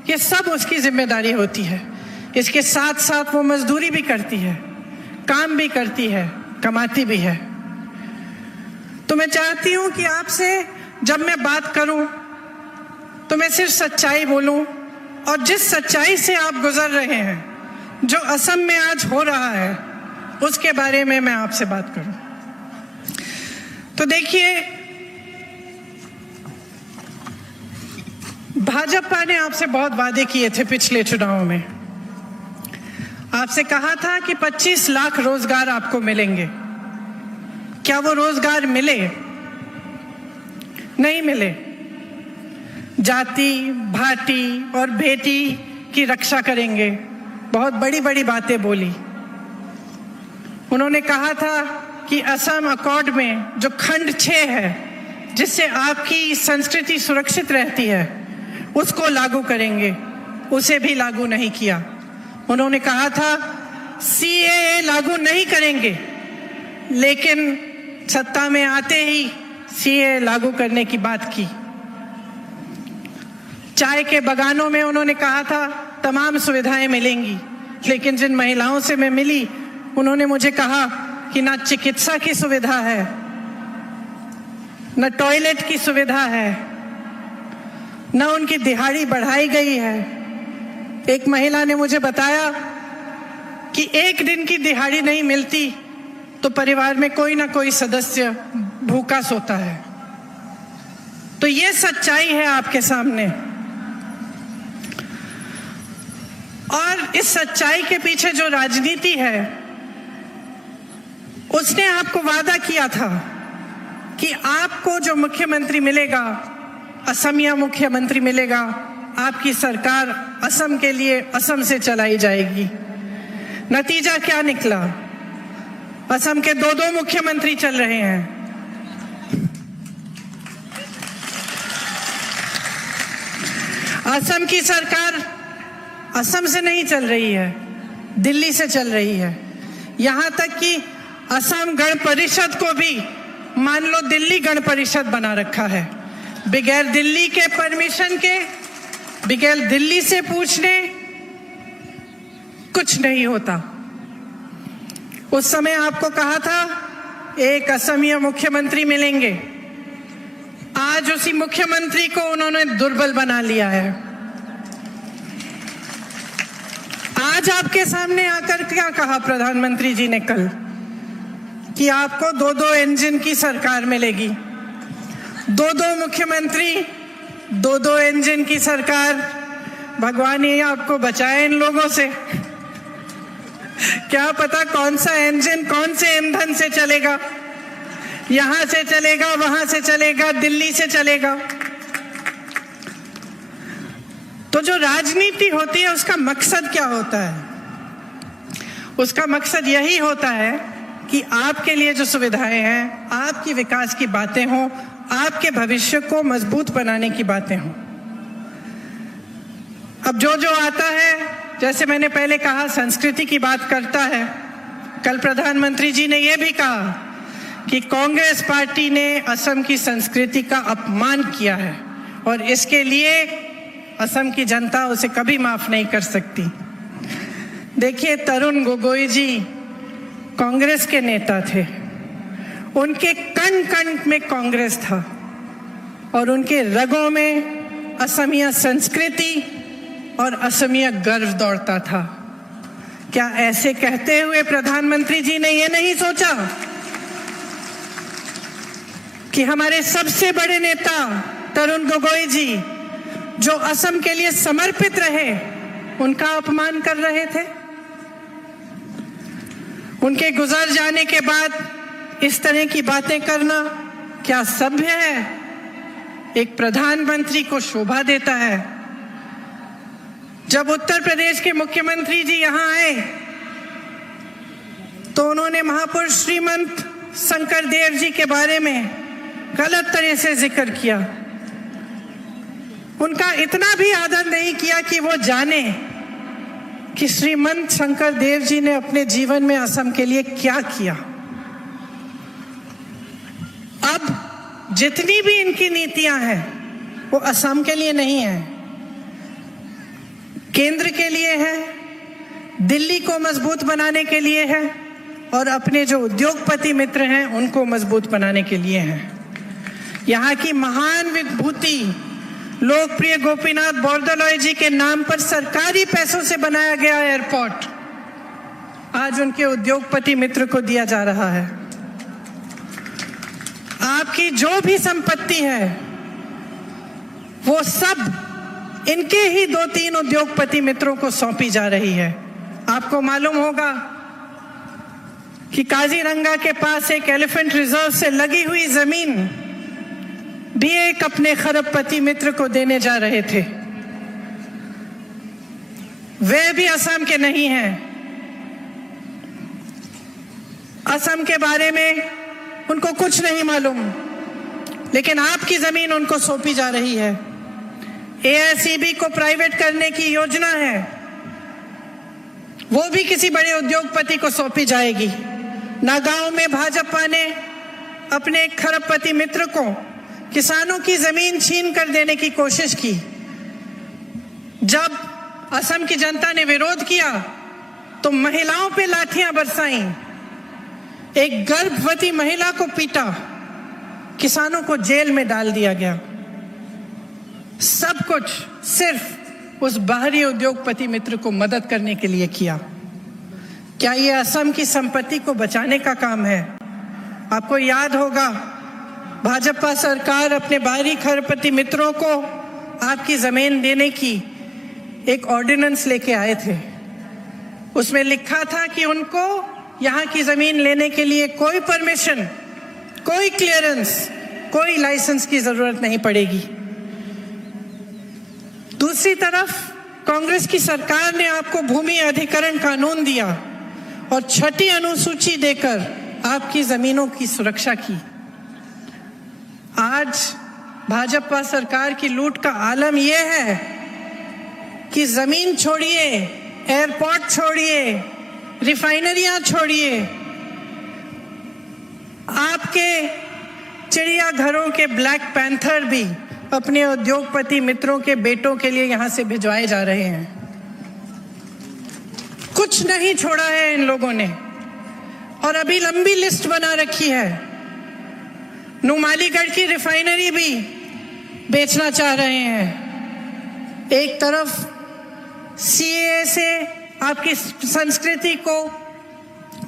ये सब उसकी जिम्मेदारी होती है। इसके साथ साथ वो मजदूरी भी करती है, काम भी करती है, कमाती भी है। तो मैं चाहती हूं कि आपसे जब मैं बात करूं तो मैं सिर्फ सच्चाई बोलूं और जिस सच्चाई से आप गुजर रहे हैं, जो असम में आज हो रहा है, उसके बारे में मैं आपसे बात करूं। तो देखिए, भाजपा ने आपसे बहुत वादे किए थे पिछले चुनाव में। आपसे कहा था कि 25 लाख रोजगार आपको मिलेंगे। क्या वो रोजगार मिले? नहीं मिले। जाति, भाटी और बेटी की रक्षा करेंगे, बहुत बड़ी बड़ी बातें बोली। उन्होंने कहा था कि असम अकॉर्ड में जो खंड 6 है, जिससे आपकी संस्कृति सुरक्षित रहती है, उसको लागू करेंगे, उसे भी लागू नहीं किया। उन्होंने कहा था CAA लागू नहीं करेंगे, लेकिन सत्ता में आते ही CAA लागू करने की बात की। चाय के बागानों में उन्होंने कहा था तमाम सुविधाएं मिलेंगी, लेकिन जिन महिलाओं से मैं मिली उन्होंने मुझे कहा कि ना चिकित्सा की सुविधा है, न टॉयलेट की सुविधा है, न उनकी दिहाड़ी बढ़ाई गई है। एक महिला ने मुझे बताया कि एक दिन की दिहाड़ी नहीं मिलती तो परिवार में कोई ना कोई सदस्य भूखा सोता है। तो ये सच्चाई है आपके सामने, और इस सच्चाई के पीछे जो राजनीति है, उसने आपको वादा किया था कि आपको जो मुख्यमंत्री मिलेगा, असमिया मुख्यमंत्री मिलेगा, आपकी सरकार असम के लिए असम से चलाई जाएगी। नतीजा क्या निकला? असम के 2-2 मुख्यमंत्री चल रहे हैं। असम की सरकार असम से नहीं चल रही है, दिल्ली से चल रही है। यहां तक कि असम गण परिषद को भी मान लो दिल्ली गण परिषद बना रखा है। बगैर दिल्ली के परमिशन के, बगैर दिल्ली से पूछने कुछ नहीं होता। उस समय आपको कहा था एक असमिया मुख्यमंत्री मिलेंगे, आज उसी मुख्यमंत्री को उन्होंने दुर्बल बना लिया है। आज आपके सामने आकर क्या कहा प्रधानमंत्री जी ने कल, कि आपको 2-2 इंजन की सरकार मिलेगी, 2-2 मुख्यमंत्री, 2-2 इंजन की सरकार। भगवान ही आपको बचाए इन लोगों से। क्या पता कौन सा इंजन कौन से ईंधन से चलेगा, यहां से चलेगा, वहां से चलेगा, दिल्ली से चलेगा। तो जो राजनीति होती है उसका मकसद क्या होता है? उसका मकसद यही होता है कि आपके लिए जो सुविधाएं हैं, आपकी विकास की बातें हों, आपके भविष्य को मजबूत बनाने की बातें हों। अब जो आता है, जैसे मैंने पहले कहा, संस्कृति की बात करता है। कल प्रधानमंत्री जी ने यह भी कहा कि कांग्रेस पार्टी ने असम की संस्कृति का अपमान किया है और इसके लिए असम की जनता उसे कभी माफ नहीं कर सकती। देखिए, तरुण गोगोई जी कांग्रेस के नेता थे, उनके कण कण में कांग्रेस था और उनके रगों में असमिया संस्कृति और असमिया गर्व दौड़ता था। क्या ऐसे कहते हुए प्रधानमंत्री जी ने यह नहीं सोचा कि हमारे सबसे बड़े नेता तरुण गोगोई जी, जो असम के लिए समर्पित रहे, उनका अपमान कर रहे थे? उनके गुजर जाने के बाद इस तरह की बातें करना क्या सभ्य है? एक प्रधानमंत्री को शोभा देता है? जब उत्तर प्रदेश के मुख्यमंत्री जी यहां आए तो उन्होंने महापुरुष श्रीमंत शंकर देव जी के बारे में गलत तरह से जिक्र किया। उनका इतना भी आदर नहीं किया कि वो जाने कि श्रीमंत शंकर देव जी ने अपने जीवन में असम के लिए क्या किया। अब जितनी भी इनकी नीतियां हैं वो असम के लिए नहीं है, केंद्र के लिए है, दिल्ली को मजबूत बनाने के लिए है और अपने जो उद्योगपति मित्र हैं उनको मजबूत बनाने के लिए है। यहाँ की महान विभूति लोकप्रिय गोपीनाथ बोरदोलोई जी के नाम पर सरकारी पैसों से बनाया गया एयरपोर्ट आज उनके उद्योगपति मित्र को दिया जा रहा है। आपकी जो भी संपत्ति है वो सब इनके ही 2-3 उद्योगपति मित्रों को सौंपी जा रही है। आपको मालूम होगा कि काजीरंगा के पास एक एलिफेंट रिजर्व से लगी हुई जमीन भी एक अपने खरबपति मित्र को देने जा रहे थे। वे भी असम के नहीं हैं। असम के बारे में उनको कुछ नहीं मालूम, लेकिन आपकी जमीन उनको सौंपी जा रही है। एआईसीबी को प्राइवेट करने की योजना है, वो भी किसी बड़े उद्योगपति को सौंपी जाएगी। नागांव में भाजपा ने अपने एक खरबपति मित्र को किसानों की जमीन छीन कर देने की कोशिश की। जब असम की जनता ने विरोध किया तो महिलाओं पे लाठियां बरसाई, एक गर्भवती महिला को पीटा, किसानों को जेल में डाल दिया गया। सब कुछ सिर्फ उस बाहरी उद्योगपति मित्र को मदद करने के लिए किया। क्या ये असम की संपत्ति को बचाने का काम है? आपको याद होगा, भाजपा सरकार अपने बाहरी खरबपति मित्रों को आपकी जमीन देने की एक ऑर्डिनेंस लेके आए थे। उसमें लिखा था कि उनको यहाँ की जमीन लेने के लिए कोई परमिशन, कोई क्लियरेंस, कोई लाइसेंस की जरूरत नहीं पड़ेगी। दूसरी तरफ कांग्रेस की सरकार ने आपको भूमि अधिग्रहण कानून दिया और 6ठी अनुसूची देकर आपकी जमीनों की सुरक्षा की। आज भाजपा सरकार की लूट का आलम यह है कि जमीन छोड़िए, एयरपोर्ट छोड़िए, रिफाइनरियां छोड़िए, आपके चिड़ियाघरों के ब्लैक पैंथर भी अपने उद्योगपति मित्रों के बेटों के लिए यहां से भिजवाए जा रहे हैं। कुछ नहीं छोड़ा है इन लोगों ने, और अभी लंबी लिस्ट बना रखी है। नुमालीगढ़ की रिफाइनरी भी बेचना चाह रहे हैं। एक तरफ सीएए से आपकी संस्कृति को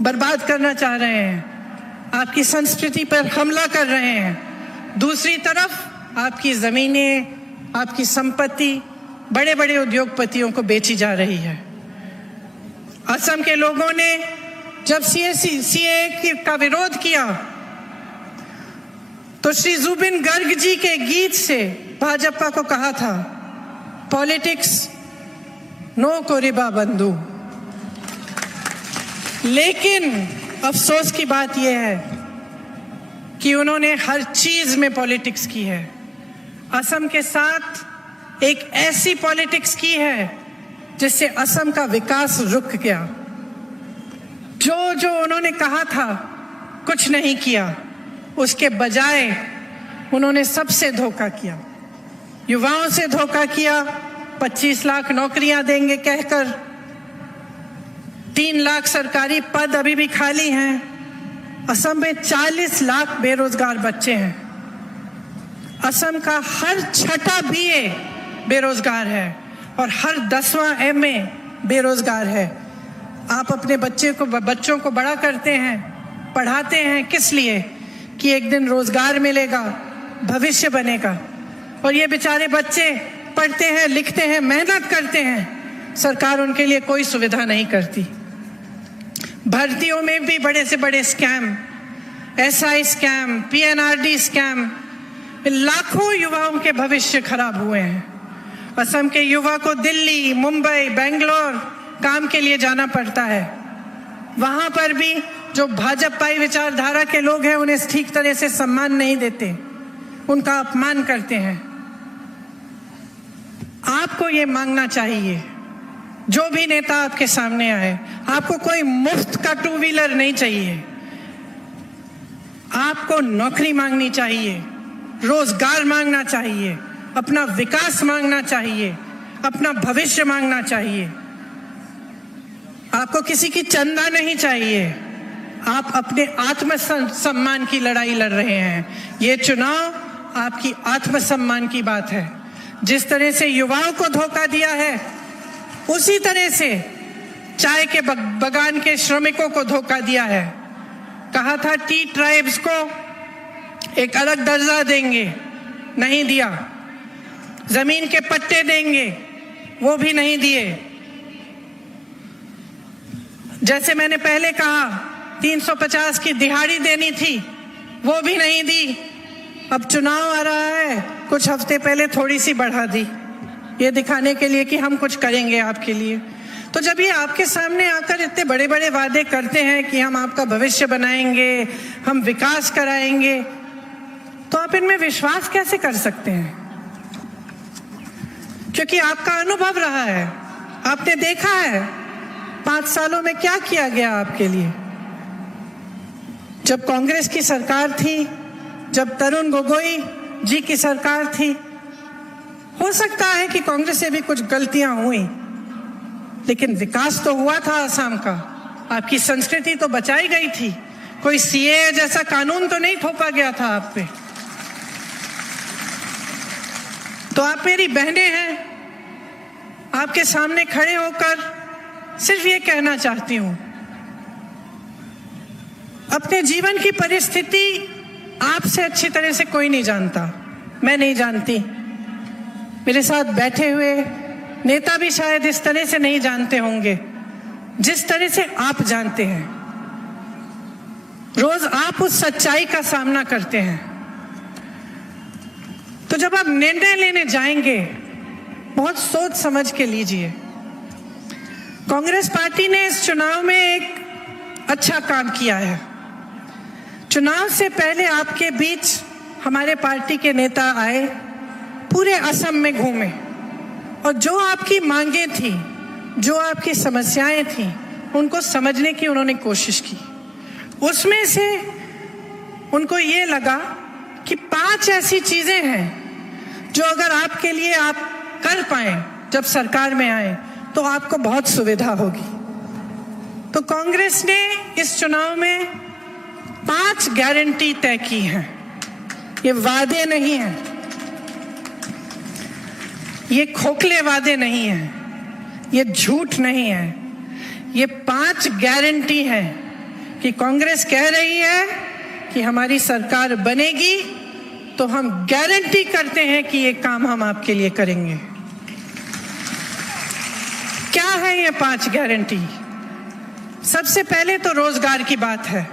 बर्बाद करना चाह रहे हैं, आपकी संस्कृति पर हमला कर रहे हैं। दूसरी तरफ आपकी जमीनें, आपकी संपत्ति बड़े बड़े उद्योगपतियों को बेची जा रही है। असम के लोगों ने जब सीएए का विरोध किया तो श्री जुबिन गर्ग जी के गीत से भाजपा को कहा था, पॉलिटिक्स नो कोरिबा बंधु। लेकिन अफसोस की बात यह है कि उन्होंने हर चीज में पॉलिटिक्स की है। असम के साथ एक ऐसी पॉलिटिक्स की है जिससे असम का विकास रुक गया। जो जो उन्होंने कहा था कुछ नहीं किया, उसके बजाय उन्होंने सबसे धोखा किया। युवाओं से धोखा किया, 25 लाख नौकरियां देंगे कहकर 3 लाख सरकारी पद अभी भी खाली हैं। असम में 40 लाख बेरोजगार बच्चे हैं। असम का हर 6ठा बीए बेरोजगार है और हर 10वां एमए बेरोजगार है। आप अपने बच्चों को बड़ा करते हैं, पढ़ाते हैं किस लिए? कि एक दिन रोजगार मिलेगा, भविष्य बनेगा। और ये बेचारे बच्चे पढ़ते हैं, लिखते हैं, मेहनत करते हैं, सरकार उनके लिए कोई सुविधा नहीं करती। भर्तियों में भी बड़े से बड़े स्कैम, एसआई स्कैम, पीएनआरडी स्कैम, लाखों युवाओं के भविष्य खराब हुए हैं। असम के युवा को दिल्ली, मुंबई, बेंगलोर काम के लिए जाना पड़ता है। वहां पर भी जो भाजपाई विचारधारा के लोग हैं उन्हें ठीक तरह से सम्मान नहीं देते, उनका अपमान करते हैं। आपको ये मांगना चाहिए, जो भी नेता आपके सामने आए, आपको कोई मुफ्त का 2 व्हीलर नहीं चाहिए। आपको नौकरी मांगनी चाहिए, रोजगार मांगना चाहिए, अपना विकास मांगना चाहिए, अपना भविष्य मांगना चाहिए। आपको किसी की चंदा नहीं चाहिए। आप अपने आत्मसम्मान की लड़ाई लड़ रहे हैं। ये चुनाव आपकी आत्मसम्मान की बात है। जिस तरह से युवाओं को धोखा दिया है, उसी तरह से चाय के बगान के श्रमिकों को धोखा दिया है। कहा था टी ट्राइब्स को एक अलग दर्जा देंगे, नहीं दिया। जमीन के पट्टे देंगे, वो भी नहीं दिए। जैसे मैंने पहले कहा 350 की दिहाड़ी देनी थी, वो भी नहीं दी। अब चुनाव आ रहा है, कुछ हफ्ते पहले थोड़ी सी बढ़ा दी, ये दिखाने के लिए कि हम कुछ करेंगे आपके लिए। तो जब ये आपके सामने आकर इतने बड़े बड़े वादे करते हैं कि हम आपका भविष्य बनाएंगे, हम विकास कराएंगे, तो आप इनमें विश्वास कैसे कर सकते हैं? क्योंकि आपका अनुभव रहा है, आपने देखा है 5 सालों में क्या किया गया आपके लिए। जब कांग्रेस की सरकार थी, जब तरुण गोगोई जी की सरकार थी, हो सकता है कि कांग्रेस से भी कुछ गलतियां हुई, लेकिन विकास तो हुआ था असम का। आपकी संस्कृति तो बचाई गई थी, कोई सीए जैसा कानून तो नहीं थोपा गया था आप पे। तो आप मेरी बहनें हैं, आपके सामने खड़े होकर सिर्फ ये कहना चाहती हूं, अपने जीवन की परिस्थिति आपसे अच्छी तरह से कोई नहीं जानता, मैं नहीं जानती, मेरे साथ बैठे हुए नेता भी शायद इस तरह से नहीं जानते होंगे जिस तरह से आप जानते हैं। रोज आप उस सच्चाई का सामना करते हैं। तो जब आप निर्णय लेने जाएंगे, बहुत सोच समझ के लीजिए। कांग्रेस पार्टी ने इस चुनाव में एक अच्छा काम किया है। चुनाव से पहले आपके बीच हमारे पार्टी के नेता आए, पूरे असम में घूमे और जो आपकी मांगे थी, जो आपकी समस्याएं थी, उनको समझने की उन्होंने कोशिश की। उसमें से उनको ये लगा कि 5 ऐसी चीजें हैं जो अगर आपके लिए आप कर पाए जब सरकार में आए तो आपको बहुत सुविधा होगी। तो कांग्रेस ने इस चुनाव में 5 गारंटी तय की हैं। ये वादे नहीं हैं, ये खोखले वादे नहीं हैं, ये झूठ नहीं है, ये 5 गारंटी है कि कांग्रेस कह रही है कि हमारी सरकार बनेगी तो हम गारंटी करते हैं कि ये काम हम आपके लिए करेंगे। क्या है ये 5 गारंटी? सबसे पहले तो रोजगार की बात है।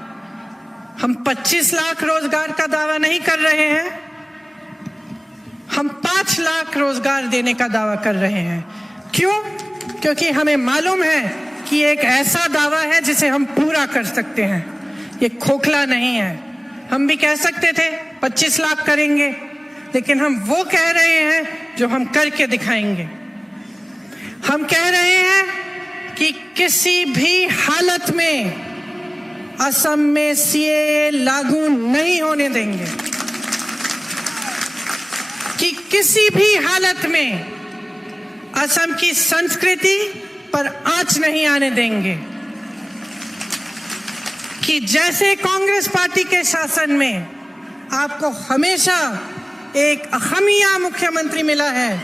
हम 25 लाख रोजगार का दावा नहीं कर रहे हैं, हम 5 लाख रोजगार देने का दावा कर रहे हैं। क्यों? क्योंकि हमें मालूम है कि एक ऐसा दावा है जिसे हम पूरा कर सकते हैं, ये खोखला नहीं है। हम भी कह सकते थे 25 लाख करेंगे, लेकिन हम वो कह रहे हैं जो हम करके दिखाएंगे। हम कह रहे हैं कि किसी भी हालत में असम में सीए लागू नहीं होने देंगे, कि किसी भी हालत में असम की संस्कृति पर आंच नहीं आने देंगे, कि जैसे कांग्रेस पार्टी के शासन में आपको हमेशा एक अहमिया मुख्यमंत्री मिला है,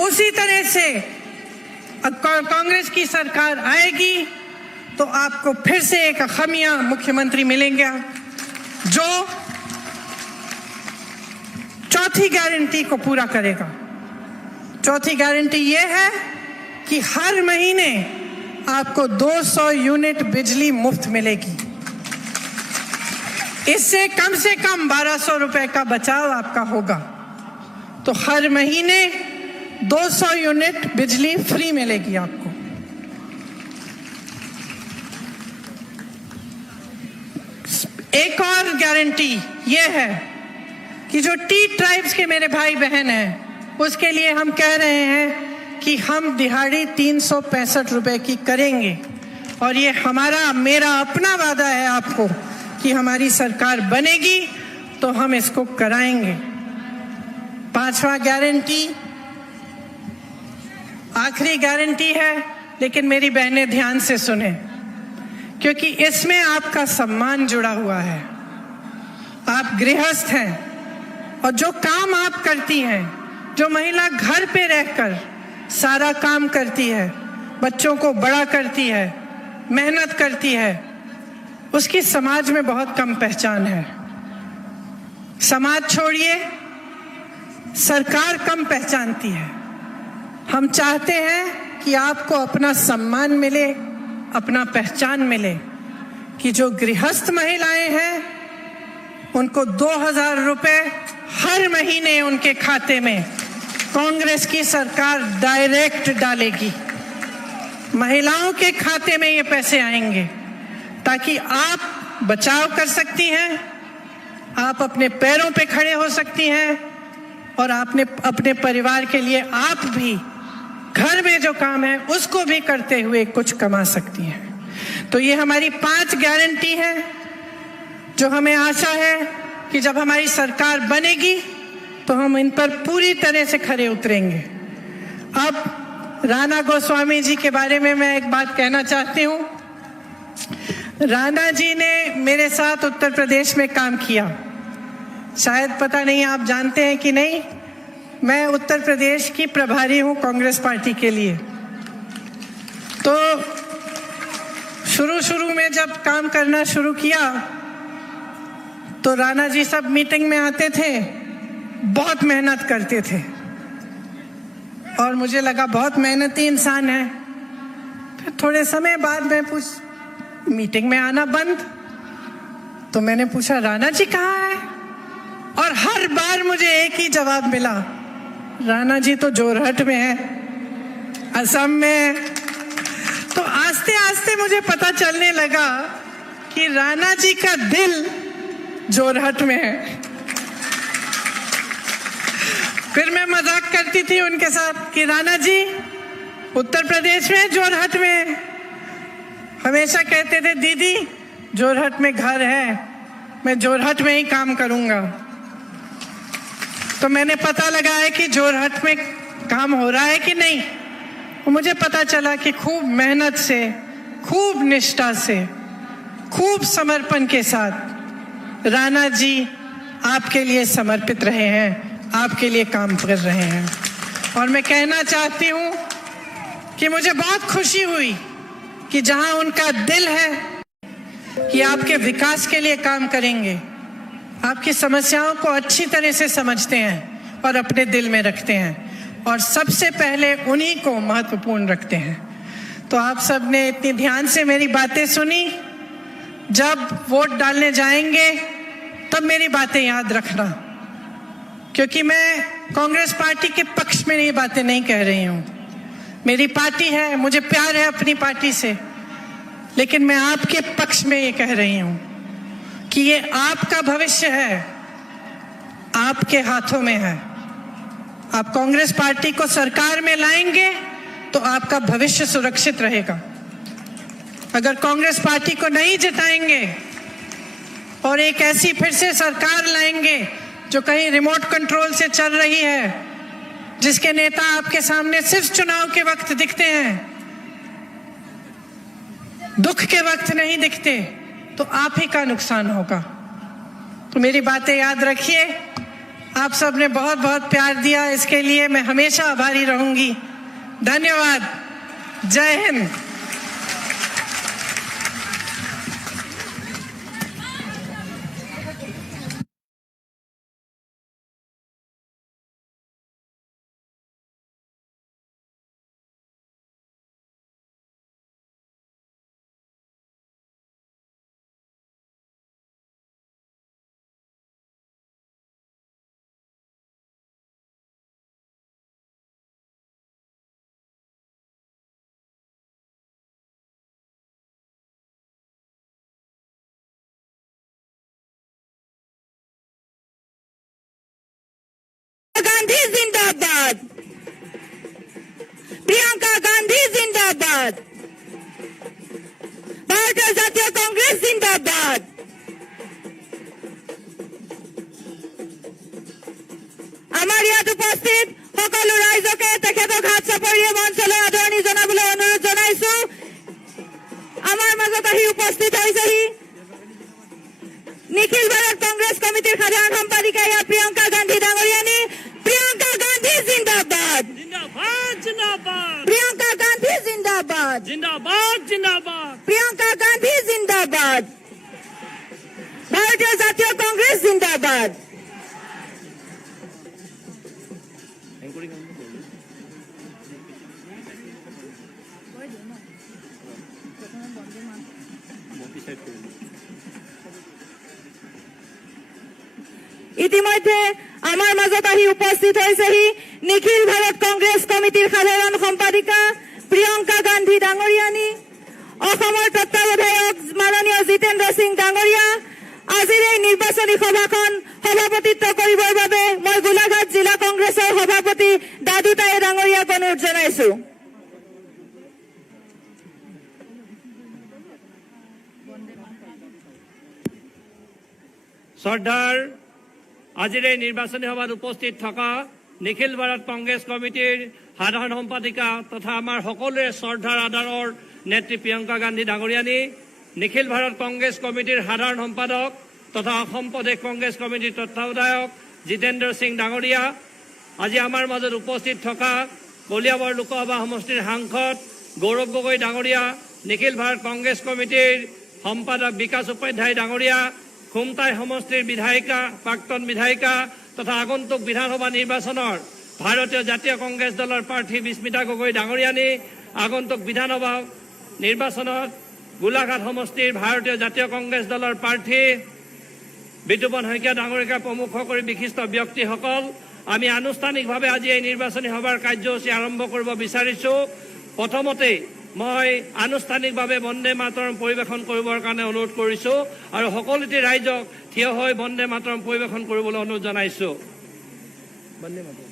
उसी तरह से कांग्रेस की सरकार आएगी तो आपको फिर से एक अहमिया मुख्यमंत्री मिलेंगे जो चौथी गारंटी को पूरा करेगा। चौथी गारंटी यह है कि हर महीने आपको 200 यूनिट बिजली मुफ्त मिलेगी। इससे कम से कम 1200 रुपए का बचाव आपका होगा। तो हर महीने 200 यूनिट बिजली फ्री मिलेगी आपको। एक और गारंटी यह है कि जो टी ट्राइब्स के मेरे भाई बहन हैं, उसके लिए हम कह रहे हैं कि हम दिहाड़ी 365 रुपए की करेंगे। और ये मेरा अपना वादा है आपको कि हमारी सरकार बनेगी तो हम इसको कराएंगे। 5वां गारंटी आखिरी गारंटी है, लेकिन मेरी बहनें ध्यान से सुने, क्योंकि इसमें आपका सम्मान जुड़ा हुआ है। आप गृहस्थ हैं और जो काम आप करती हैं, जो महिला घर पे रहकर सारा काम करती है, बच्चों को बड़ा करती है, मेहनत करती है, उसकी समाज में बहुत कम पहचान है। समाज छोड़िए, सरकार कम पहचानती है। हम चाहते हैं कि आपको अपना सम्मान मिले, अपना पहचान मिले, कि जो गृहस्थ महिलाएं हैं उनको 2000 रुपए हर महीने उनके खाते में कांग्रेस की सरकार डायरेक्ट डालेगी। महिलाओं के खाते में ये पैसे आएंगे ताकि आप बचाव कर सकती हैं, आप अपने पैरों पे खड़े हो सकती हैं और आपने अपने परिवार के लिए आप भी घर में जो काम है उसको भी करते हुए कुछ कमा सकती हैं। तो ये हमारी 5 गारंटी है जो हमें आशा है कि जब हमारी सरकार बनेगी तो हम इन पर पूरी तरह से खरे उतरेंगे। अब राणा गोस्वामी जी के बारे में मैं एक बात कहना चाहती हूँ। राणा जी ने मेरे साथ उत्तर प्रदेश में काम किया, शायद पता नहीं आप जानते हैं कि नहीं, मैं उत्तर प्रदेश की प्रभारी हूँ कांग्रेस पार्टी के लिए। तो शुरू में जब काम करना शुरू किया तो राणा जी सब मीटिंग में आते थे, बहुत मेहनत करते थे और मुझे लगा बहुत मेहनती इंसान है। फिर थोड़े समय बाद में मीटिंग में आना बंद, तो मैंने पूछा राणा जी कहाँ है, और हर बार मुझे एक ही जवाब मिला, राणा जी तो जोरहट में है, असम में। तो आस्ते आस्ते मुझे पता चलने लगा कि राणा जी का दिल जोरहट में है। फिर मैं मजाक करती थी उनके साथ कि राणा जी उत्तर प्रदेश में जोरहट में, हमेशा कहते थे दीदी जोरहट में घर है, मैं जोरहट में ही काम करूंगा। तो मैंने पता लगाया कि जोरहट में काम हो रहा है कि नहीं। मुझे पता चला कि खूब मेहनत से, खूब निष्ठा से, खूब समर्पण के साथ राणा जी आपके लिए समर्पित रहे हैं, आपके लिए काम कर रहे हैं। और मैं कहना चाहती हूँ कि मुझे बहुत खुशी हुई कि जहाँ उनका दिल है कि आपके विकास के लिए काम करेंगे, आपकी समस्याओं को अच्छी तरह से समझते हैं और अपने दिल में रखते हैं और सबसे पहले उन्हीं को महत्वपूर्ण रखते हैं। तो आप सब ने इतनी ध्यान से मेरी बातें सुनी, जब वोट डालने जाएंगे तब मेरी बातें याद रखना, क्योंकि मैं कांग्रेस पार्टी के पक्ष में ये बातें नहीं कह रही हूँ। मेरी पार्टी है, मुझे प्यार है अपनी पार्टी से, लेकिन मैं आपके पक्ष में ये कह रही हूँ कि ये आपका भविष्य है, आपके हाथों में है। आप कांग्रेस पार्टी को सरकार में लाएंगे तो आपका भविष्य सुरक्षित रहेगा। अगर कांग्रेस पार्टी को नहीं जिताएंगे और एक ऐसी फिर से सरकार लाएंगे जो कहीं रिमोट कंट्रोल से चल रही है, जिसके नेता आपके सामने सिर्फ चुनाव के वक्त दिखते हैं, दुख के वक्त नहीं दिखते, तो आप ही का नुकसान होगा। तो मेरी बातें याद रखिए। आप सब ने बहुत बहुत प्यार दिया, इसके लिए मैं हमेशा आभारी रहूंगी। धन्यवाद। जय हिंद। गांधी जिंदाबाद, प्रियंका गांधी जिंदाबाद, भारतीय जातीय कांग्रेस जिंदाबाद। আমাৰ ইয়াত উপস্থিত সকলো ৰাইজকে তেখেতক হাত চাপৰিয়ে মঞ্চলৈ আদৰণি জনাবলৈ অনুৰোধ জনাইছো। আমাৰ মাজত আহি উপস্থিত হৈছেহি নিখিল ভাৰত কংগ্ৰেছ কমিটিৰ সাধাৰণ সম্পাদিকা প্ৰিয়ংকা গান্ধী ডাঙৰীয়ানী। प्रियंका गांधी जिंदाबाद, जिंदाबाद जिंदाबाद, प्रियंका गांधी जिंदाबाद, जिंदाबाद जिंदाबाद, प्रियंका गांधी जिंदाबाद, भारतीय जातीय कांग्रेस जिंदाबाद। ইতিমধ্যে আমাৰ মাজত আহি উপস্থিত হৈছেহি নিখিল ভাৰত কংগ্ৰেছ কমিটিৰ সাধাৰণ সম্পাদিকা প্ৰিয়ংকা গান্ধী ডাঙৰীয়া। নিৰ্বাচনী সভাখন সভাপতিত্ব কৰিবৰ বাবে মই গোলাঘাট জিলা কংগ্ৰেছৰ সভাপতি দাদু তায়ে ডাঙৰীয়াক অনুৰোধ জনাইছো। শ্ৰদ্ধাৰ আজিৰ এই নিৰ্বাচনী সভাত উপস্থিত থকা নিখিল ভাৰত কংগ্ৰেছ কমিটিৰ সাধাৰণ সম্পাদিকা তথা আমাৰ সকলোৰে শ্ৰদ্ধাৰ আদৰৰ নেত্ৰী প্ৰিয়ংকা গান্ধী ডাঙৰীয়ানী, নিখিল ভাৰত কংগ্ৰেছ কমিটিৰ সাধাৰণ সম্পাদক তথা অসম প্ৰদেশ কংগ্ৰেছ কমিটিৰ তত্ত্বাৱধায়ক জিতেন্দ্ৰ সিং ডাঙৰীয়া, আজি আমাৰ মাজত উপস্থিত থকা কলিয়াবৰ লোকসভা সমষ্টিৰ সাংসদ গৌৰৱ গগৈ ডাঙৰীয়া, নিখিল ভাৰত কংগ্ৰেছ কমিটিৰ সম্পাদক বিকাশ উপাধ্যায় ডাঙৰীয়া, খুমটাই সমষ্টিৰ বিধায়িকা প্ৰাক্তন বিধায়িকা তথা আগন্তুক বিধানসভা নিৰ্বাচনৰ ভাৰতীয় জাতীয় কংগ্ৰেছ দলৰ প্ৰাৰ্থী বিস্মিতা গগৈ ডাঙৰীয়ানী, আগন্তুক বিধানসভা নিৰ্বাচনত গোলাঘাট সমষ্টিৰ ভাৰতীয় জাতীয় কংগ্ৰেছ দলৰ প্ৰাৰ্থী বিতুপন শইকীয়া ডাঙৰীয়া প্ৰমুখ কৰি বিশিষ্ট ব্যক্তিসকল, আমি আনুষ্ঠানিকভাৱে আজি এই নিৰ্বাচনী সভাৰ কাৰ্যসূচী আৰম্ভ কৰিব বিচাৰিছোঁ। প্ৰথমতে মই আনুষ্ঠানিকভাৱে বন্দে মাতৰম পৰিৱেশন কৰিবৰ কাৰণে অনুৰোধ কৰিছোঁ আৰু সকলোটি ৰাইজক থিয় হৈ বন্দে মাতৰম পৰিৱেশন কৰিবলৈ অনুৰোধ জনাইছোঁ। বন্দে মাতৰম।